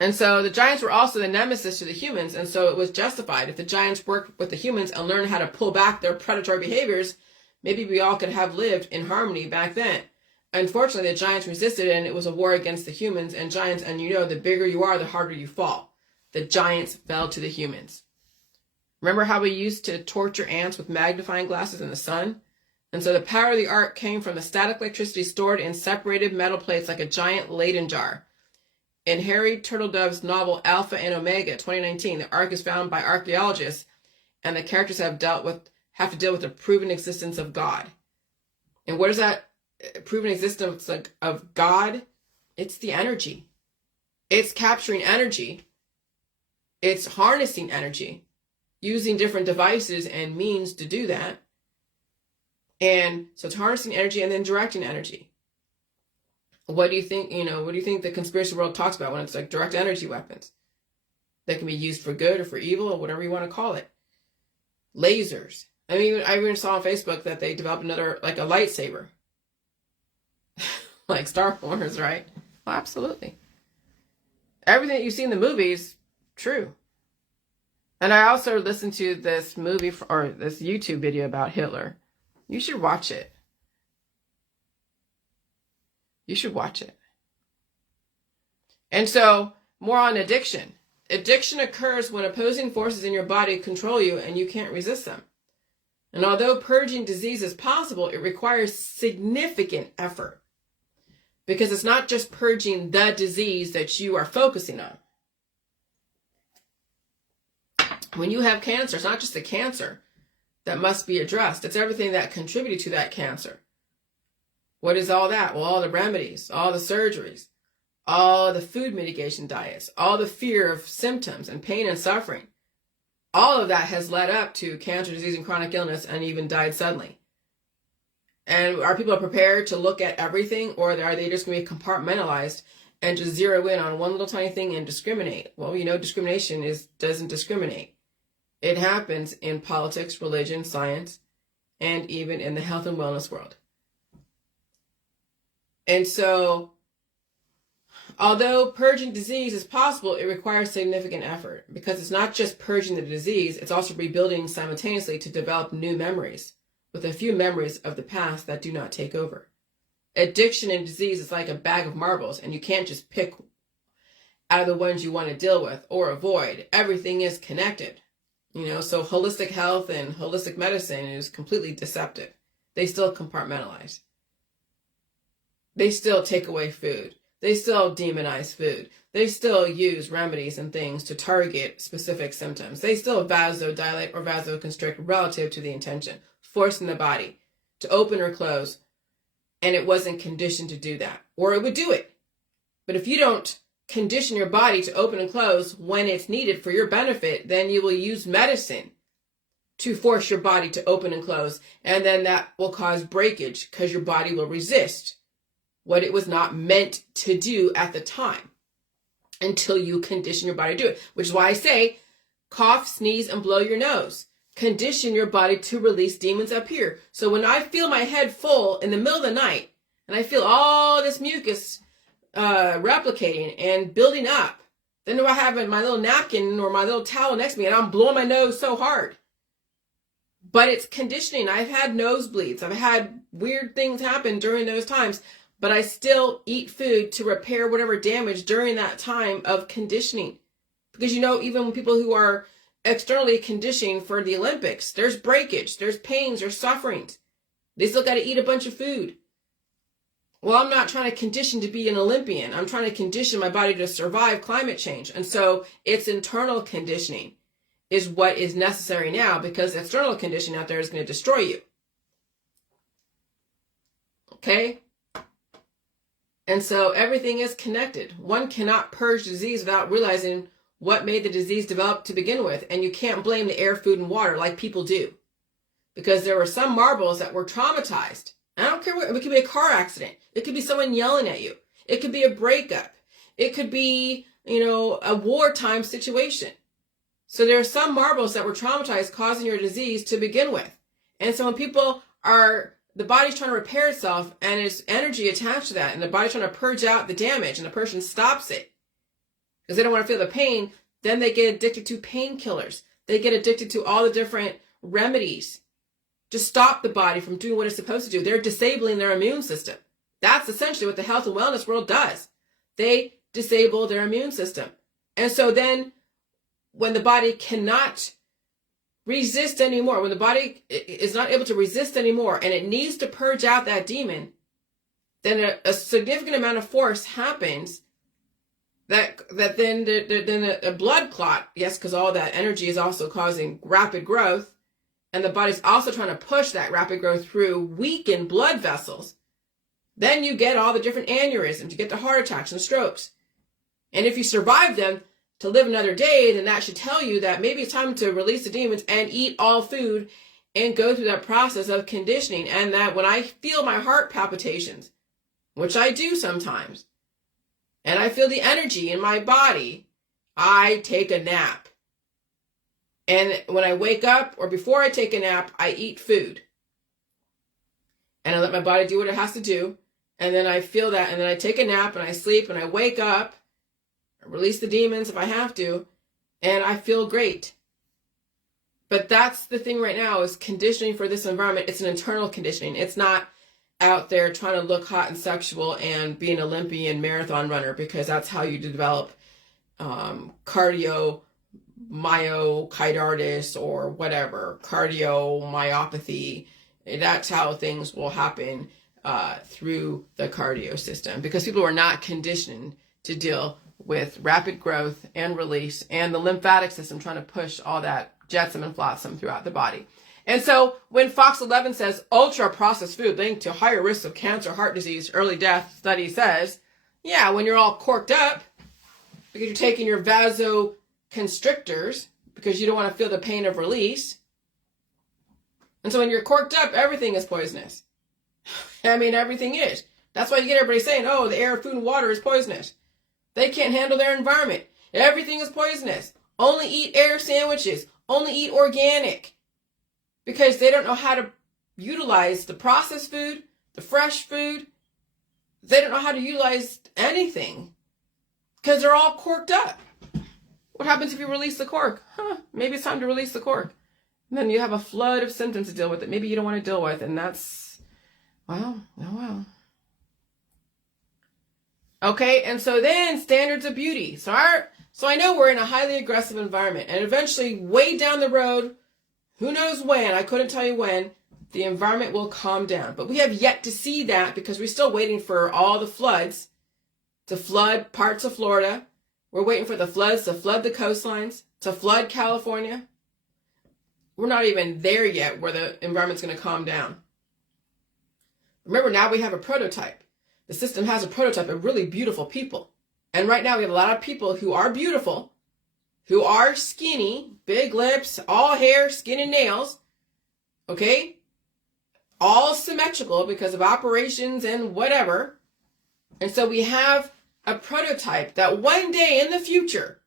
And so the giants were also the nemesis to the humans, and so it was justified. If the giants worked with the humans and learned how to pull back their predatory behaviors, maybe we all could have lived in harmony back then. Unfortunately, the giants resisted, and it was a war against the humans and giants. And the bigger you are, the harder you fall. The giants fell to the humans. Remember how we used to torture ants with magnifying glasses in the sun? And so the power of the Ark came from the static electricity stored in separated metal plates like a giant Leyden jar. In Harry Turtledove's novel Alpha and Omega, 2019, the Ark is found by archaeologists, and the characters have to deal with the proven existence of God. And what is that proven existence of God? It's the energy. It's capturing energy. It's harnessing energy, using different devices and means to do that. And so it's harnessing energy and then directing energy. What do you think, what do you think the conspiracy world talks about when it's like direct energy weapons that can be used for good or for evil or whatever you want to call it? Lasers. I even saw on Facebook that they developed another, like a lightsaber. Like Star Wars, right? Well, absolutely. Everything that you see in the movies, true. And I also listened to this movie or this YouTube video about Hitler. You should watch it. You should watch it. And so, more on addiction. Addiction occurs when opposing forces in your body control you and you can't resist them. And although purging disease is possible, it requires significant effort. Because it's not just purging the disease that you are focusing on. When you have cancer, it's not just the cancer that must be addressed. It's everything that contributed to that cancer. What is all that? Well, all the remedies, all the surgeries, all the food mitigation diets, all the fear of symptoms and pain and suffering, all of that has led up to cancer, disease, and chronic illness, and even died suddenly. And are people prepared to look at everything, or are they just going to be compartmentalized and just zero in on one little tiny thing and discriminate? Well, discrimination doesn't discriminate. It happens in politics, religion, science, and even in the health and wellness world. And so, although purging disease is possible, it requires significant effort, because it's not just purging the disease, it's also rebuilding simultaneously to develop new memories, with a few memories of the past that do not take over. Addiction and disease is like a bag of marbles, and you can't just pick out of the ones you want to deal with or avoid. Everything is connected. So holistic health and holistic medicine is completely deceptive. They still compartmentalize. They still take away food. They still demonize food. They still use remedies and things to target specific symptoms. They still vasodilate or vasoconstrict relative to the intention, forcing the body to open or close, and it wasn't conditioned to do that, or it would do it. But if you don't condition your body to open and close when it's needed for your benefit, then you will use medicine to force your body to open and close, and then that will cause breakage because your body will resist what it was not meant to do at the time until you condition your body to do it, which is why I say cough, sneeze, and blow your nose. Condition your body to release demons up here. So when I feel my head full in the middle of the night and I feel all this mucus replicating and building up, then do I have my little napkin or my little towel next to me and I'm blowing my nose so hard. But it's conditioning. I've had nosebleeds. I've had weird things happen during those times, but I still eat food to repair whatever damage during that time of conditioning. Because even when people who are externally conditioning for the Olympics, there's breakage, there's pains, there's sufferings. They still got to eat a bunch of food. Well, I'm not trying to condition to be an Olympian. I'm trying to condition my body to survive climate change. And so it's internal conditioning is what is necessary now, because external conditioning out there is going to destroy you. Okay? And so everything is connected. One cannot purge disease without realizing what made the disease develop to begin with. And you can't blame the air, food, and water like people do. Because there were some marbles that were traumatized. I don't care what, it could be a car accident. It could be someone yelling at you. It could be a breakup. It could be, a wartime situation. So there are some marbles that were traumatized causing your disease to begin with. And so when the body's trying to repair itself and there's energy attached to that, and the body's trying to purge out the damage, and the person stops it because they don't want to feel the pain, then they get addicted to painkillers. They get addicted to all the different remedies to stop the body from doing what it's supposed to do. They're disabling their immune system. That's essentially what the health and wellness world does. They disable their immune system. And so then when the body cannot resist anymore, when the body is not able to resist anymore and it needs to purge out that demon, then a significant amount of force happens that then a blood clot, yes, because all that energy is also causing rapid growth, and the body's also trying to push that rapid growth through weakened blood vessels. Then you get all the different aneurysms, you get the heart attacks and strokes. And if you survive them to live another day, then that should tell you that maybe it's time to release the demons and eat all food and go through that process of conditioning. And that when I feel my heart palpitations, which I do sometimes, and I feel the energy in my body, I take a nap. And when I wake up or before I take a nap, I eat food. And I let my body do what it has to do. And then I feel that, and then I take a nap and I sleep and I wake up, I release the demons if I have to, and I feel great. But that's the thing right now is conditioning for this environment. It's an internal conditioning. It's not out there trying to look hot and sexual and be an Olympian marathon runner, because that's how you develop cardiomyocarditis or whatever, cardiomyopathy. That's how things will happen through the cardio system, because people are not conditioned to deal with rapid growth and release and the lymphatic system trying to push all that jetsam and flotsam throughout the body. And so when Fox 11 says ultra processed food linked to higher risks of cancer, heart disease, early death, study says, Yeah, when you're all corked up because you're taking your vasoconstrictors because you don't want to feel the pain of release. And so when you're corked up, everything is poisonous. I mean, everything is. That's why you get everybody saying, oh, the air, food, and water is poisonous. They can't handle their environment. Everything is poisonous. Only eat air sandwiches. Only eat organic. Because they don't know how to utilize the processed food, the fresh food. They don't know how to utilize anything. Because they're all corked up. What happens if you release the cork? Maybe it's time to release the cork. And then you have a flood of symptoms to deal with that maybe you don't want to deal with. And that's, well, oh well. Okay, and so then standards of beauty. So I know we're in a highly aggressive environment. And eventually, way down the road, who knows when, I couldn't tell you when, the environment will calm down. But we have yet to see that because we're still waiting for all the floods to flood parts of Florida. We're waiting for the floods to flood the coastlines, to flood California. We're not even there yet where the environment's going to calm down. Remember, now we have a prototype. The system has a prototype of really beautiful people. And right now we have a lot of people who are beautiful, who are skinny, big lips, all hair, skin and nails, okay? All symmetrical because of operations and whatever. And so we have a prototype that one day in the future,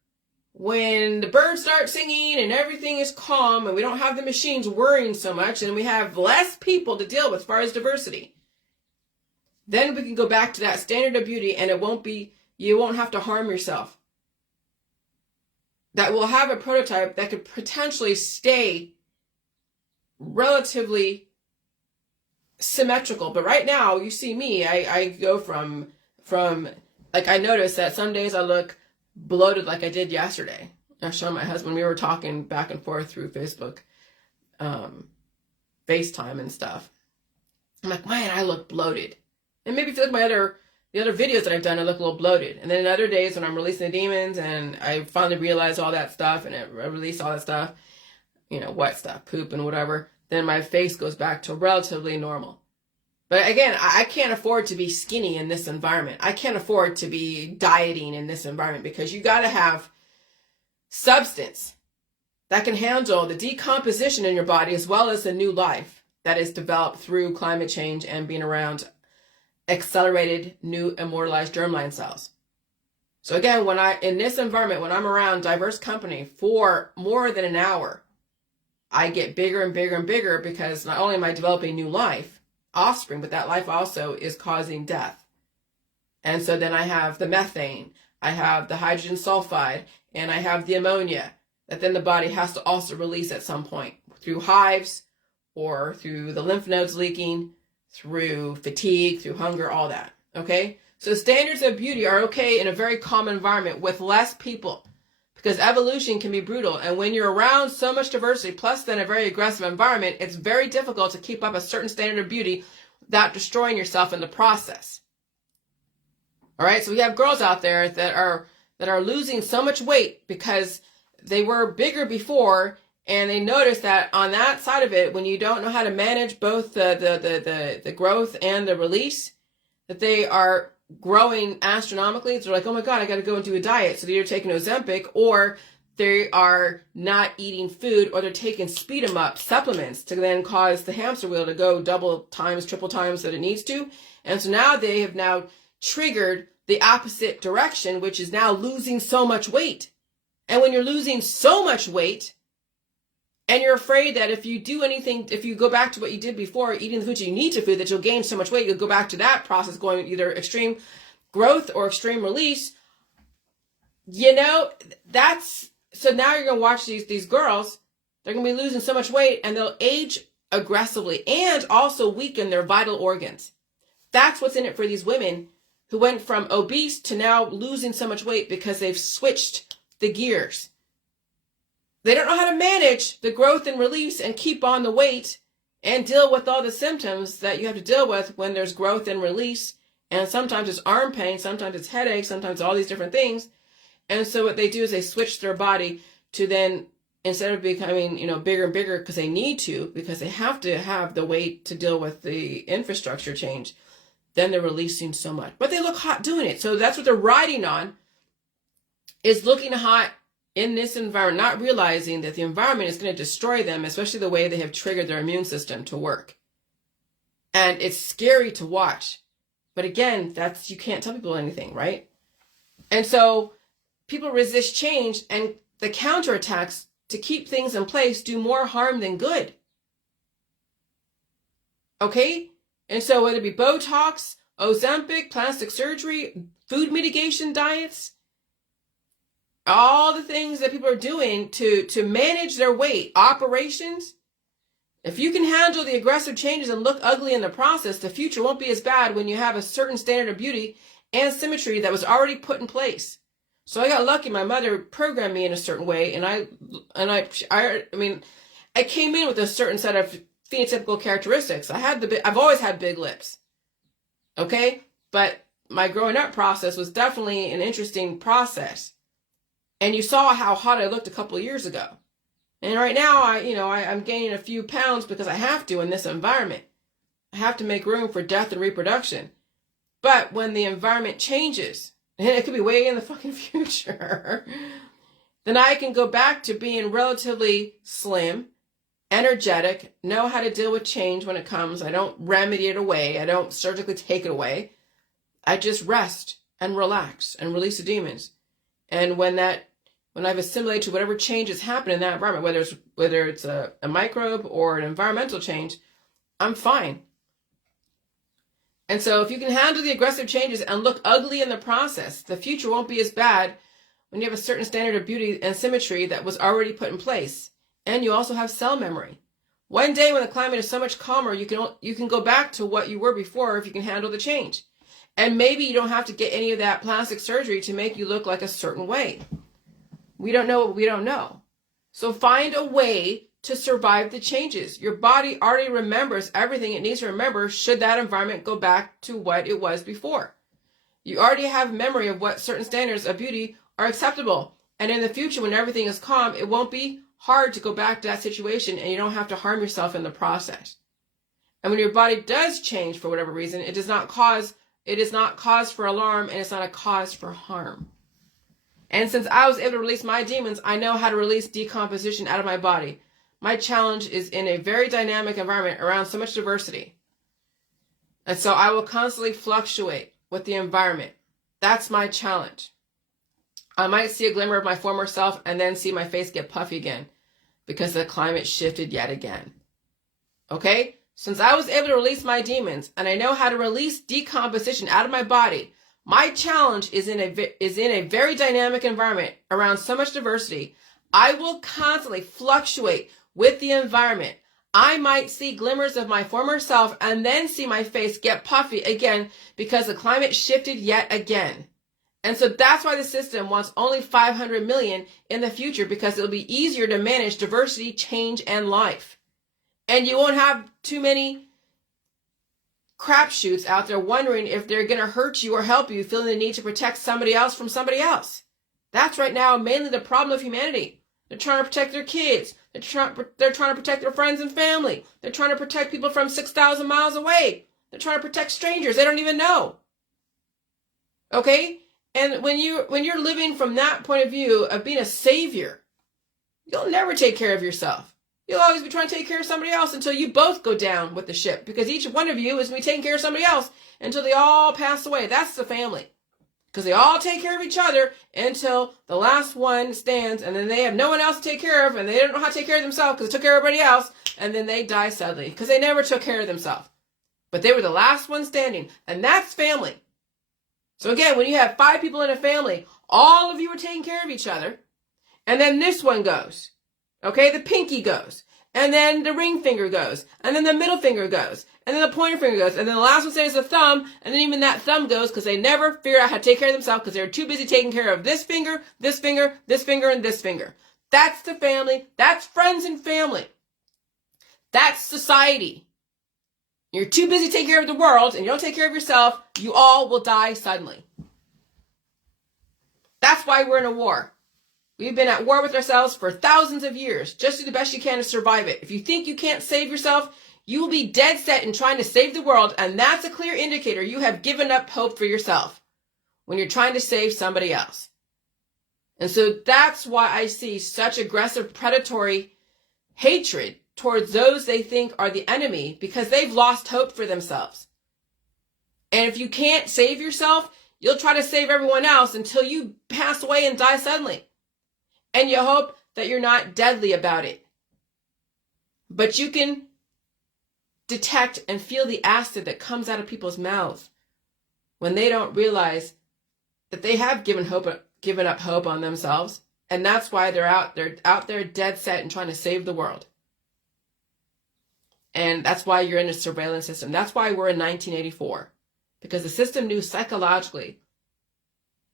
when the birds start singing and everything is calm and we don't have the machines worrying so much and we have less people to deal with as far as diversity, then we can go back to that standard of beauty and you won't have to harm yourself. That will have a prototype that could potentially stay relatively symmetrical. But right now, you see me, I go from like I noticed that some days I look bloated like I did yesterday. I showed my husband, we were talking back and forth through Facebook, FaceTime and stuff. I'm like, man, I look bloated. And maybe if you look at the other videos that I've done, I look a little bloated. And then in other days when I'm releasing the demons and I finally realize all that stuff and I release all that stuff, wet stuff, poop and whatever, then my face goes back to relatively normal. But again, I can't afford to be skinny in this environment. I can't afford to be dieting in this environment because you got to have substance that can handle the decomposition in your body as well as the new life that is developed through climate change and being around accelerated new immortalized germline cells. So again, in this environment, when I'm around diverse company for more than an hour, I get bigger and bigger and bigger because not only am I developing new life, offspring, but that life also is causing death. And so then I have the methane, I have the hydrogen sulfide, and I have the ammonia that then the body has to also release at some point through hives or through the lymph nodes leaking, through fatigue, through hunger, all that. Okay? So standards of beauty are okay in a very calm environment with less people because evolution can be brutal. And when you're around so much diversity, plus then a very aggressive environment, it's very difficult to keep up a certain standard of beauty without destroying yourself in the process. All right? So we have girls out there that are losing so much weight because they were bigger before. And they notice that on that side of it, when you don't know how to manage both the growth and the release, that they are growing astronomically. So they're like, oh my God, I got to go and do a diet. So they're either taking Ozempic or they are not eating food or they're taking speed 'em up supplements to then cause the hamster wheel to go double times, triple times that it needs to. And so now they have now triggered the opposite direction, which is now losing so much weight. And when you're losing so much weight, and you're afraid that if you do anything, if you go back to what you did before, eating the food you need to food, that you'll gain so much weight, you'll go back to that process, going either extreme growth or extreme release. So now you're going to watch these girls, they're going to be losing so much weight and they'll age aggressively and also weaken their vital organs. That's what's in it for these women who went from obese to now losing so much weight because they've switched the gears. They don't know how to manage the growth and release and keep on the weight and deal with all the symptoms that you have to deal with when there's growth and release. And sometimes it's arm pain, sometimes it's headache, sometimes all these different things. And so what they do is they switch their body to then, instead of becoming, bigger and bigger because they need to, because they have to have the weight to deal with the infrastructure change, then they're releasing so much. But they look hot doing it. So that's what they're riding on, is looking hot in this environment, not realizing that the environment is going to destroy them, especially the way they have triggered their immune system to work. And it's scary to watch. But again, you can't tell people anything, right? And so people resist change, and the counterattacks to keep things in place do more harm than good. Okay? And so whether it be Botox, Ozempic, plastic surgery, food mitigation diets, all the things that people are doing to manage their weight, operations, if you can handle the aggressive changes and look ugly in the process, the future won't be as bad when you have a certain standard of beauty and symmetry that was already put in place. So I got lucky. My mother programmed me in a certain way, and I mean, I came in with a certain set of phenotypical characteristics. I've always had big lips. Okay? But my growing up process was definitely an interesting process. And you saw how hot I looked a couple of years ago. And right now, I'm gaining a few pounds because I have to in this environment. I have to make room for death and reproduction. But when the environment changes, and it could be way in the fucking future, then I can go back to being relatively slim, energetic, know how to deal with change when it comes. I don't remedy it away. I don't surgically take it away. I just rest and relax and release the demons. And when I've assimilated to whatever changes happen in that environment, whether it's a microbe or an environmental change, I'm fine. And so if you can handle the aggressive changes and look ugly in the process, the future won't be as bad when you have a certain standard of beauty and symmetry that was already put in place. And you also have cell memory. One day when the climate is so much calmer, you can go back to what you were before if you can handle the change. And maybe you don't have to get any of that plastic surgery to make you look like a certain way. We don't know what we don't know. So find a way to survive the changes. Your body already remembers everything it needs to remember should that environment go back to what it was before. You already have memory of what certain standards of beauty are acceptable. And in the future, when everything is calm, it won't be hard to go back to that situation, and you don't have to harm yourself in the process. And when your body does change for whatever reason, it is not cause for alarm, and it's not a cause for harm. And since I was able to release my demons, I know how to release decomposition out of my body. My challenge is in a very dynamic environment around so much diversity. And so I will constantly fluctuate with the environment. That's my challenge. I might see a glimmer of my former self and then see my face get puffy again because the climate shifted yet again. Okay? Since I was able to release my demons and I know how to release decomposition out of my body, my challenge is in a very dynamic environment around so much diversity. I will constantly fluctuate with the environment. I might see glimmers of my former self and then see my face get puffy again because the climate shifted yet again. And so that's why the system wants only 500 million in the future, because it'll be easier to manage diversity, change, and life. And you won't have too many crapshoots out there wondering if they're going to hurt you or help you, feeling the need to protect somebody else from somebody else. That's right now mainly the problem of humanity. They're trying to protect their kids. They're trying to protect their friends and family. They're trying to protect people from 6,000 miles away. They're trying to protect strangers they don't even know. Okay? And when you're living from that point of view of being a savior, you'll never take care of yourself. You'll always be trying to take care of somebody else until you both go down with the ship, because each one of you is going to be taking care of somebody else until they all pass away. That's the family. Because they all take care of each other until the last one stands, and then they have no one else to take care of, and they don't know how to take care of themselves because they took care of everybody else, and then they die suddenly because they never took care of themselves. But they were the last one standing, and that's family. So again, when you have 5 people in a family, all of you are taking care of each other, and then this one goes. Okay, the pinky goes, and then the ring finger goes, and then the middle finger goes, and then the pointer finger goes, and then the last one stays the thumb, and then even that thumb goes because they never figured out how to take care of themselves because they were too busy taking care of this finger, this finger, this finger, and this finger. That's the family. That's friends and family. That's society. You're too busy taking care of the world, and you don't take care of yourself, you all will die suddenly. That's why we're in a war. We've been at war with ourselves for thousands of years. Just do the best you can to survive it. If you think you can't save yourself, you will be dead set in trying to save the world, and that's a clear indicator you have given up hope for yourself when you're trying to save somebody else. And so that's why I see such aggressive, predatory hatred towards those they think are the enemy, because they've lost hope for themselves. And if you can't save yourself, you'll try to save everyone else until you pass away and die suddenly. And you hope that you're not deadly about it. But you can detect and feel the acid that comes out of people's mouths when they don't realize that they have given up hope on themselves. And that's why they're out there dead set and trying to save the world. And that's why you're in a surveillance system. That's why we're in 1984. Because the system knew psychologically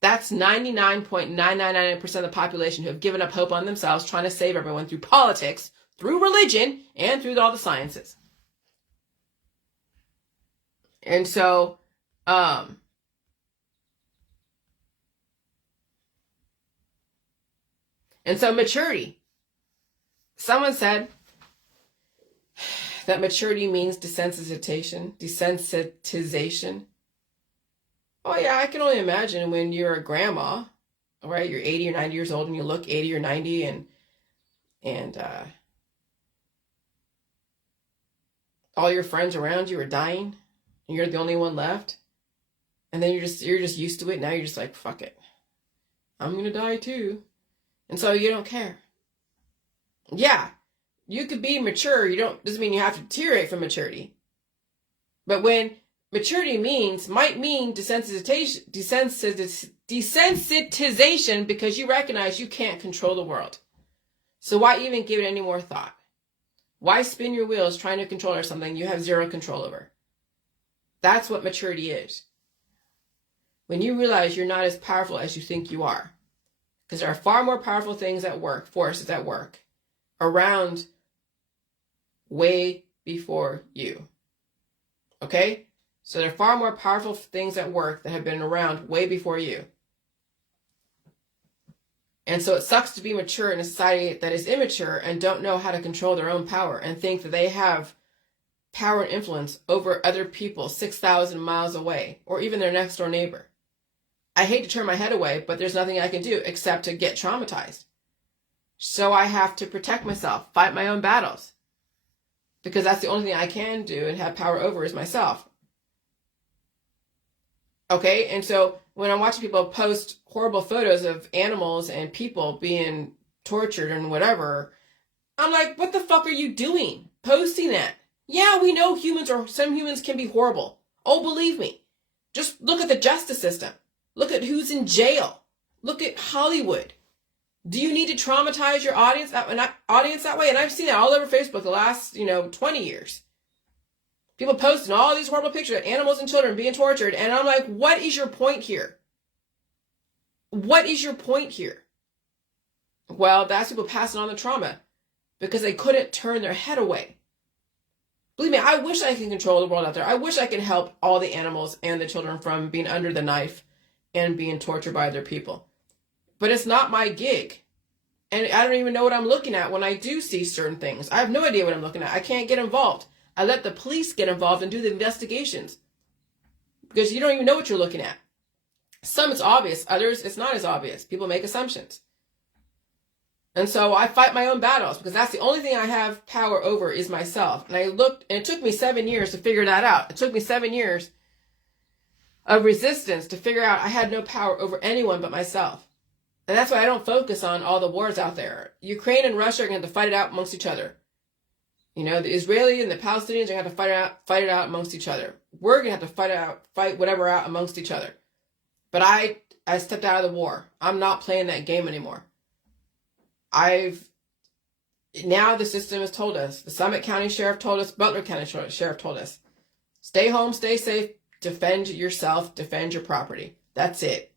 that's 99.999% of the population who have given up hope on themselves, trying to save everyone through politics, through religion, and through all the sciences. And so, maturity. Someone said that maturity means desensitization. Oh yeah, I can only imagine when you're a grandma, right? You're 80 or 90 years old and you look 80 or 90 and all your friends around you are dying and you're the only one left. And then you're just used to it. Now you're just like, fuck it. I'm going to die too. And so you don't care. Yeah, you could be mature. Doesn't mean you have to deteriorate from maturity. But when maturity might mean desensitization because you recognize you can't control the world. So why even give it any more thought? Why spin your wheels trying to control something you have zero control over? That's what maturity is. When you realize you're not as powerful as you think you are. Because there are far more powerful things at work, forces at work, around way before you. Okay? So there are far more powerful things at work that have been around way before you. And so it sucks to be mature in a society that is immature and don't know how to control their own power and think that they have power and influence over other people 6,000 miles away or even their next door neighbor. I hate to turn my head away, but there's nothing I can do except to get traumatized. So I have to protect myself, fight my own battles. Because that's the only thing I can do and have power over is myself. Okay, and so when I'm watching people post horrible photos of animals and people being tortured and whatever, I'm like, what the fuck are you doing? Posting that. Yeah, we know some humans can be horrible. Oh, believe me. Just look at the justice system. Look at who's in jail. Look at Hollywood. Do you need to traumatize your audience that way? And I've seen that all over Facebook the last, 20 years. People posting all these horrible pictures of animals and children being tortured. And I'm like, what is your point here? What is your point here? Well, that's people passing on the trauma because they couldn't turn their head away. Believe me, I wish I could control the world out there. I wish I could help all the animals and the children from being under the knife and being tortured by other people. But it's not my gig. And I don't even know what I'm looking at when I do see certain things. I have no idea what I'm looking at. I can't get involved. I let the police get involved and do the investigations. Because you don't even know what you're looking at. Some it's obvious, others it's not as obvious. People make assumptions. And so I fight my own battles because that's the only thing I have power over is myself. And I looked, and it took me 7 years to figure that out. It took me 7 years of resistance to figure out I had no power over anyone but myself. And that's why I don't focus on all the wars out there. Ukraine and Russia are going to have to fight it out amongst each other. The Israeli and the Palestinians are going to have to fight it out amongst each other. We're going to have to fight whatever out amongst each other. But I stepped out of the war. I'm not playing that game anymore. Now the system has told us, the Summit County Sheriff told us, Butler County Sheriff told us, stay home, stay safe, defend yourself, defend your property. That's it.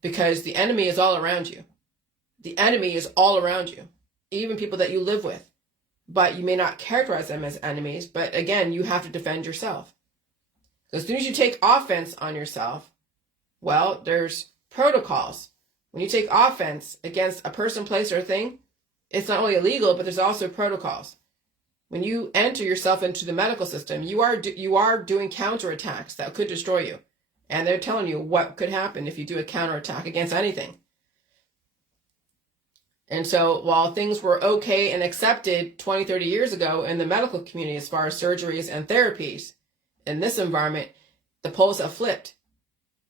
Because the enemy is all around you. The enemy is all around you. Even people that you live with. But you may not characterize them as enemies, but again, you have to defend yourself. So as soon as you take offense on yourself, well, there's protocols. When you take offense against a person, place, or thing, it's not only illegal, but there's also protocols. When you enter yourself into the medical system, you are doing counterattacks that could destroy you. And they're telling you what could happen if you do a counterattack against anything. And so while things were okay and accepted 20, 30 years ago in the medical community as far as surgeries and therapies, in this environment, the poles have flipped.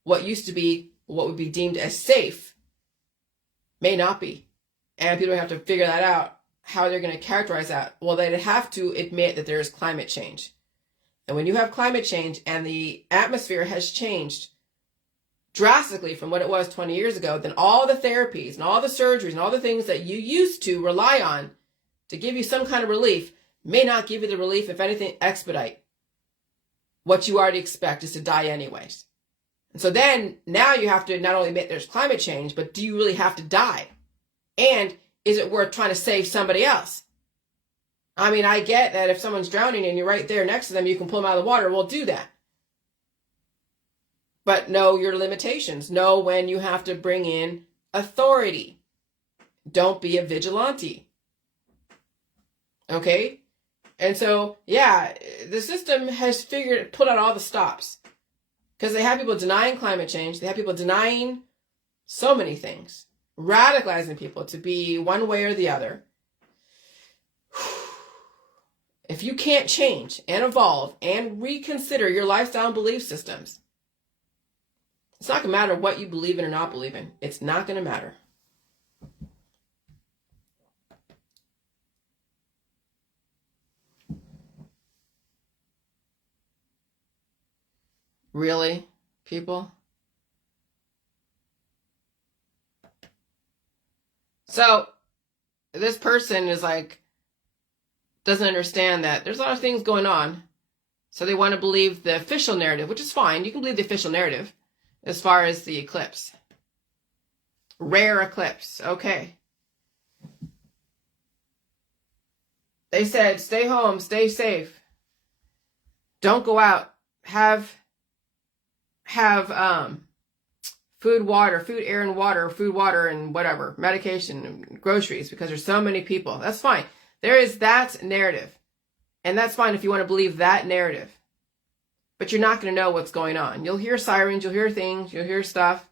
What used to be what would be deemed as safe may not be. And people have to figure that out, how they're going to characterize that. Well, they'd have to admit that there is climate change. And when you have climate change and the atmosphere has changed drastically from what it was 20 years ago, then all the therapies and all the surgeries and all the things that you used to rely on to give you some kind of relief may not give you the relief, if anything, expedite what you already expect is to die anyways. And so then now you have to not only admit there's climate change, but do you really have to die? And is it worth trying to save somebody else? I mean, I get that if someone's drowning and you're right there next to them, you can pull them out of the water. Well, do that. But know your limitations. Know when you have to bring in authority. Don't be a vigilante. Okay? And so, yeah, the system has put out all the stops. Because they have people denying climate change. They have people denying so many things. Radicalizing people to be one way or the other. If you can't change and evolve and reconsider your lifestyle and belief systems, it's not going to matter what you believe in or not believe in. It's not going to matter. Really, people? So, this person is like, doesn't understand that there's a lot of things going on. So they want to believe the official narrative, which is fine. You can believe the official narrative as far as the eclipse. Rare eclipse. Okay. They said, stay home, stay safe. Don't go out. Have food, air, and water, food, water, and whatever, medication, and groceries, because there's so many people. That's fine. There is that narrative. And that's fine if you want to believe that narrative. But you're not going to know what's going on. You'll hear sirens, you'll hear things, you'll hear stuff.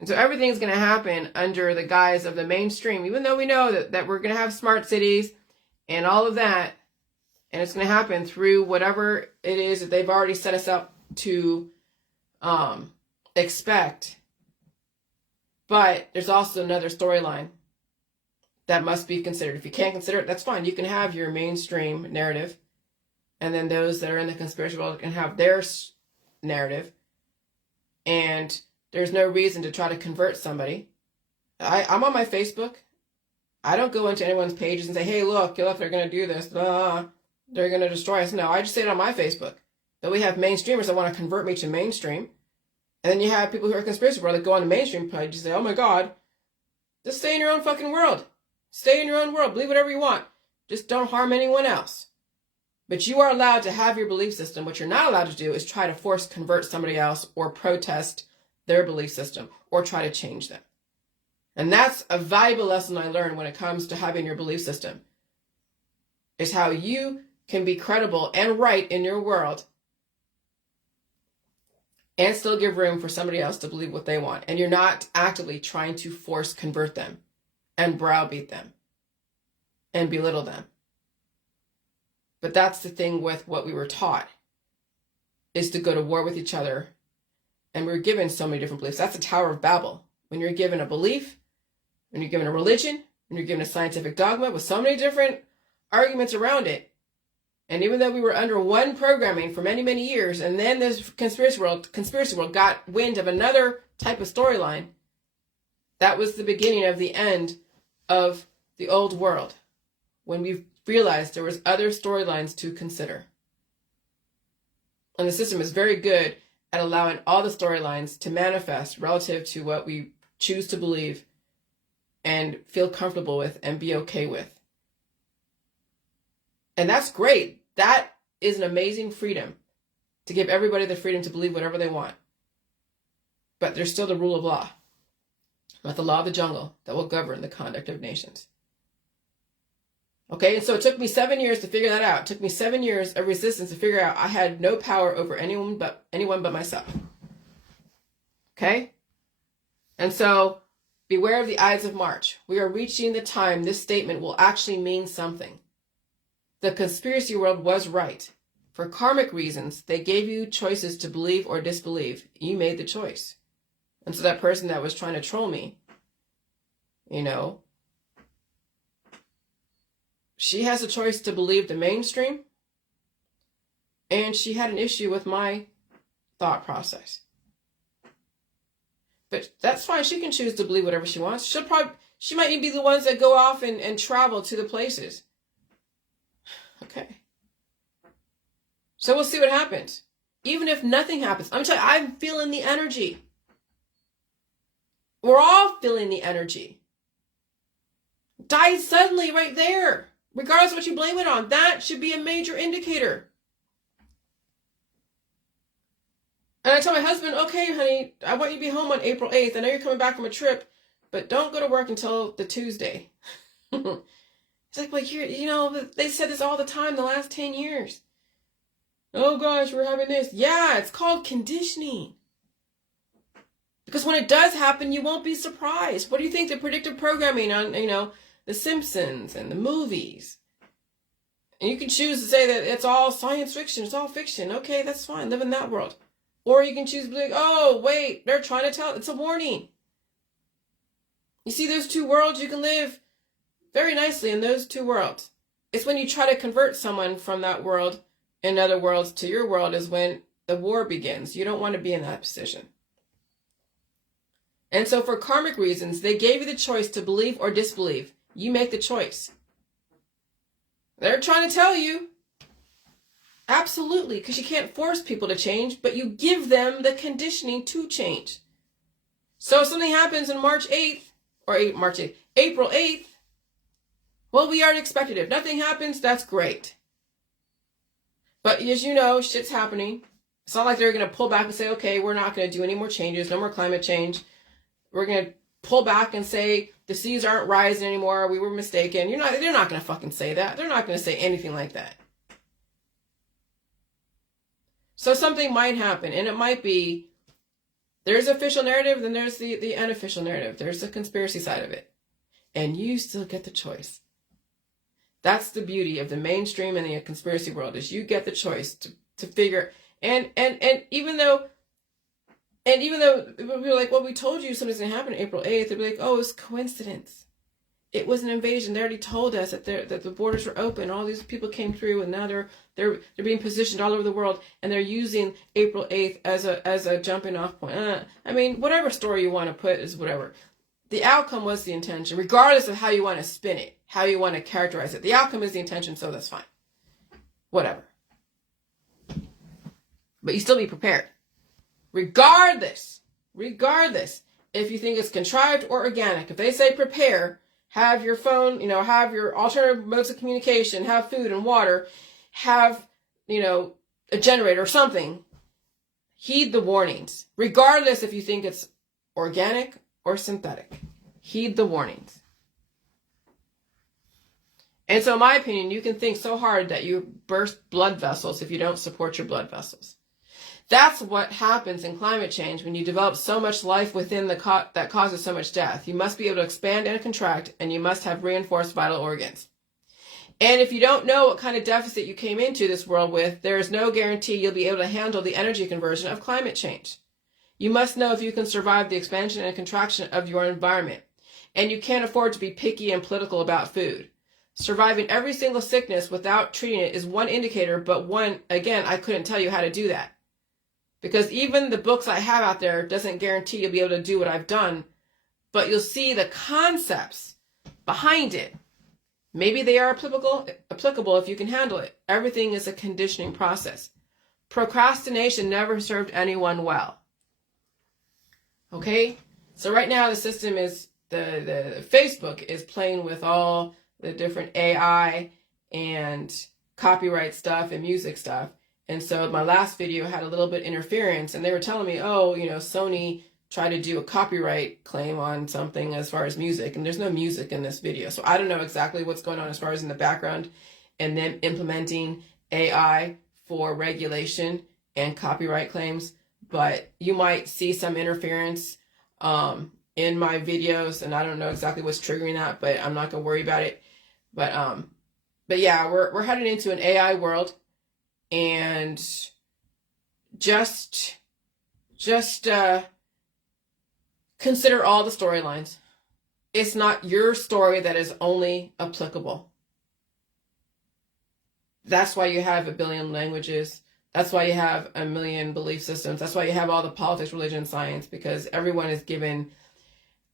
And so everything's going to happen under the guise of the mainstream, even though we know that we're going to have smart cities and all of that. And it's going to happen through whatever it is that they've already set us up to expect. But there's also another storyline that must be considered. If you can't consider it, that's fine. You can have your mainstream narrative. And then those that are in the conspiracy world can have their narrative. And there's no reason to try to convert somebody. I'm on my Facebook. I don't go into anyone's pages and say, hey, look, they're going to do this. They're going to destroy us. No, I just say it on my Facebook. But we have mainstreamers that want to convert me to mainstream. And then you have people who are conspiracy world that go on the mainstream page and say, oh my God, just stay in your own fucking world. Stay in your own world. Believe whatever you want. Just don't harm anyone else. But you are allowed to have your belief system. What you're not allowed to do is try to force convert somebody else or protest their belief system or try to change them. And that's a valuable lesson I learned when it comes to having your belief system. Is how you can be credible and right in your world and still give room for somebody else to believe what they want. And you're not actively trying to force convert them and browbeat them and belittle them. But that's the thing with what we were taught, is to go to war with each other. And we were given so many different beliefs. That's the Tower of Babel. When you're given a belief, when you're given a religion, when you're given a scientific dogma with so many different arguments around it. And even though we were under one programming for many, many years, and then this conspiracy world got wind of another type of storyline, that was the beginning of the end of the old world, when we realized there was other storylines to consider. And the system is very good at allowing all the storylines to manifest relative to what we choose to believe and feel comfortable with and be okay with. And that's great. That is an amazing freedom, to give everybody the freedom to believe whatever they want. But there's still the rule of law, not the law of the jungle, that will govern the conduct of nations. Okay, and so it took me 7 years to figure that out. It took me 7 years of resistance to figure out I had no power over anyone but myself. Okay? And so beware of the Ides of March. We are reaching the time this statement will actually mean something. The conspiracy world was right. For karmic reasons, they gave you choices to believe or disbelieve. You made the choice. And so that person that was trying to troll me, she has a choice to believe the mainstream, and she had an issue with my thought process. But that's fine. She can choose to believe whatever she wants. She might even be the ones that go off and travel to the places. Okay. So we'll see what happens. Even if nothing happens, I'm feeling the energy. We're all feeling the energy. Died suddenly right there. Regardless of what you blame it on, that should be a major indicator. And I tell my husband, okay, honey, I want you to be home on April 8th. I know you're coming back from a trip, but don't go to work until the Tuesday. It's like, well, they said this all the time the last 10 years. Oh gosh, we're having this. Yeah, it's called conditioning. Because when it does happen, you won't be surprised. What do you think the predictive programming on, The Simpsons and the movies? And you can choose to say that it's all science fiction, it's all fiction. Okay, that's fine. Live in that world. Or you can choose to be like, oh, wait, they're trying to tell. It's a warning. You see those two worlds? You can live very nicely in those two worlds. It's when you try to convert someone from that world in other worlds to your world is when the war begins. You don't want to be in that position. And so for karmic reasons, they gave you the choice to believe or disbelieve. You make the choice. They're trying to tell you. Absolutely, because you can't force people to change, but you give them the conditioning to change. So if something happens on April 8th, well, we already expected it. If nothing happens, that's great. But as you know, shit's happening. It's not like they're going to pull back and say, okay, we're not going to do any more changes, no more climate change. We're going to pull back and say the seas aren't rising anymore. We were mistaken. They're not going to fucking say that. They're not going to say anything like that. So something might happen, and it might be there's official narrative, then there's the unofficial narrative. There's the conspiracy side of it. And you still get the choice. That's the beauty of the mainstream and the conspiracy world, is you get the choice to figure. And even though we're like, well, we told you something's going to happen April 8th, they'd be like, oh, it's coincidence. It was an invasion. They already told us that the borders were open. All these people came through, and now they're being positioned all over the world, and they're using April 8th as a jumping off point. Whatever story you want to put is whatever. The outcome was the intention, regardless of how you want to spin it, how you want to characterize it. The outcome is the intention, so that's fine. Whatever. But you still be prepared. Regardless, if you think it's contrived or organic, if they say prepare, have your phone, have your alternative modes of communication, have food and water, have, a generator or something, heed the warnings. Regardless if you think it's organic or synthetic, heed the warnings. And so in my opinion, you can think so hard that you burst blood vessels if you don't support your blood vessels. That's what happens in climate change when you develop so much life within that causes so much death. You must be able to expand and contract, and you must have reinforced vital organs. And if you don't know what kind of deficit you came into this world with, there is no guarantee you'll be able to handle the energy conversion of climate change. You must know if you can survive the expansion and contraction of your environment. And you can't afford to be picky and political about food. Surviving every single sickness without treating it is one indicator, but I couldn't tell you how to do that. Because even the books I have out there doesn't guarantee you'll be able to do what I've done, but you'll see the concepts behind it. Maybe they are applicable if you can handle it. Everything is a conditioning process. Procrastination never served anyone well. Okay? So right now the system is, the Facebook is playing with all the different AI and copyright stuff and music stuff. And so my last video had a little bit interference, and they were telling me, Sony try to do a copyright claim on something as far as music, and there's no music in this video. So I don't know exactly what's going on as far as in the background and them implementing AI for regulation and copyright claims, but you might see some interference in my videos, and I don't know exactly what's triggering that, but I'm not gonna worry about it. But yeah, we're heading into an AI world, and just consider all the storylines. It's not your story that is only applicable. That's why you have a billion languages. That's why you have a million belief systems. That's why you have all the politics, religion, science, because everyone is given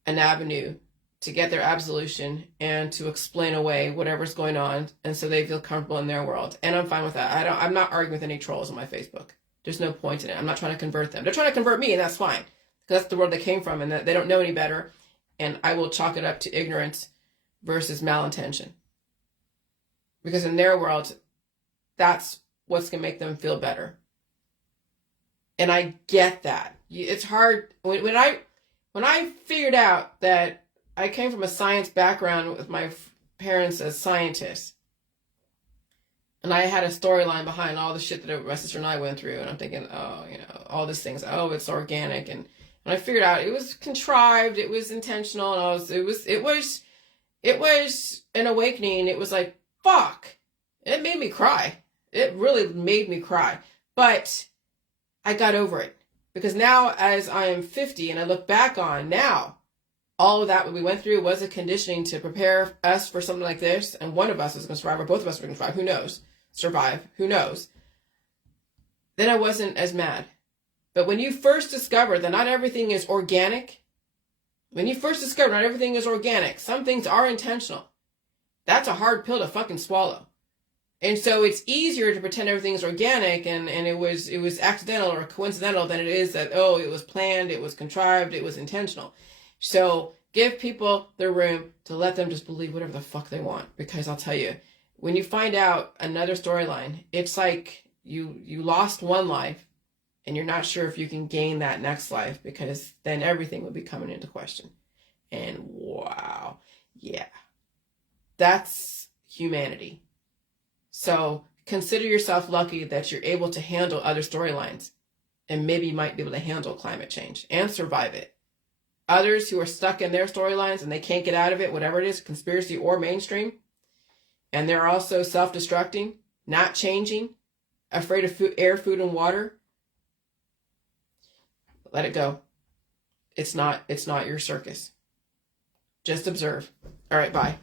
an avenue to get their absolution and to explain away whatever's going on, and so they feel comfortable in their world. And I'm fine with that. I'm not arguing with any trolls on my Facebook. There's no point in it. I'm not trying to convert them. They're trying to convert me, and that's fine, because that's the world they came from, and that they don't know any better. And I will chalk it up to ignorance versus malintention, because in their world, that's what's gonna make them feel better. And I get that. It's hard when I figured out that I came from a science background with my parents as scientists, and I had a storyline behind all the shit that my sister and I went through, and I'm thinking, oh, all these things, oh, it's organic, and I figured out it was contrived, it was intentional, and it was an awakening. It was like, fuck, it made me cry. It really made me cry, but I got over it, because now, as I am 50 and I look back on now, all of that what we went through was a conditioning to prepare us for something like this, and one of us is going to survive, or both of us are going to survive, who knows? Survive, who knows? Then I wasn't as mad. But when you first discover that not everything is organic, some things are intentional, that's a hard pill to fucking swallow. And so it's easier to pretend everything's organic and it was accidental or coincidental than it is that, oh, it was planned, it was contrived, it was intentional. So give people the room to let them just believe whatever the fuck they want. Because I'll tell you, when you find out another storyline, it's like you lost one life and you're not sure if you can gain that next life, because then everything will be coming into question. And wow, yeah, that's humanity. So consider yourself lucky that you're able to handle other storylines, and maybe you might be able to handle climate change and survive it. Others who are stuck in their storylines and they can't get out of it, whatever it is, conspiracy or mainstream, and they're also self-destructing, not changing, afraid of air, food, and water, let it go. It's not your circus. Just observe. All right, bye.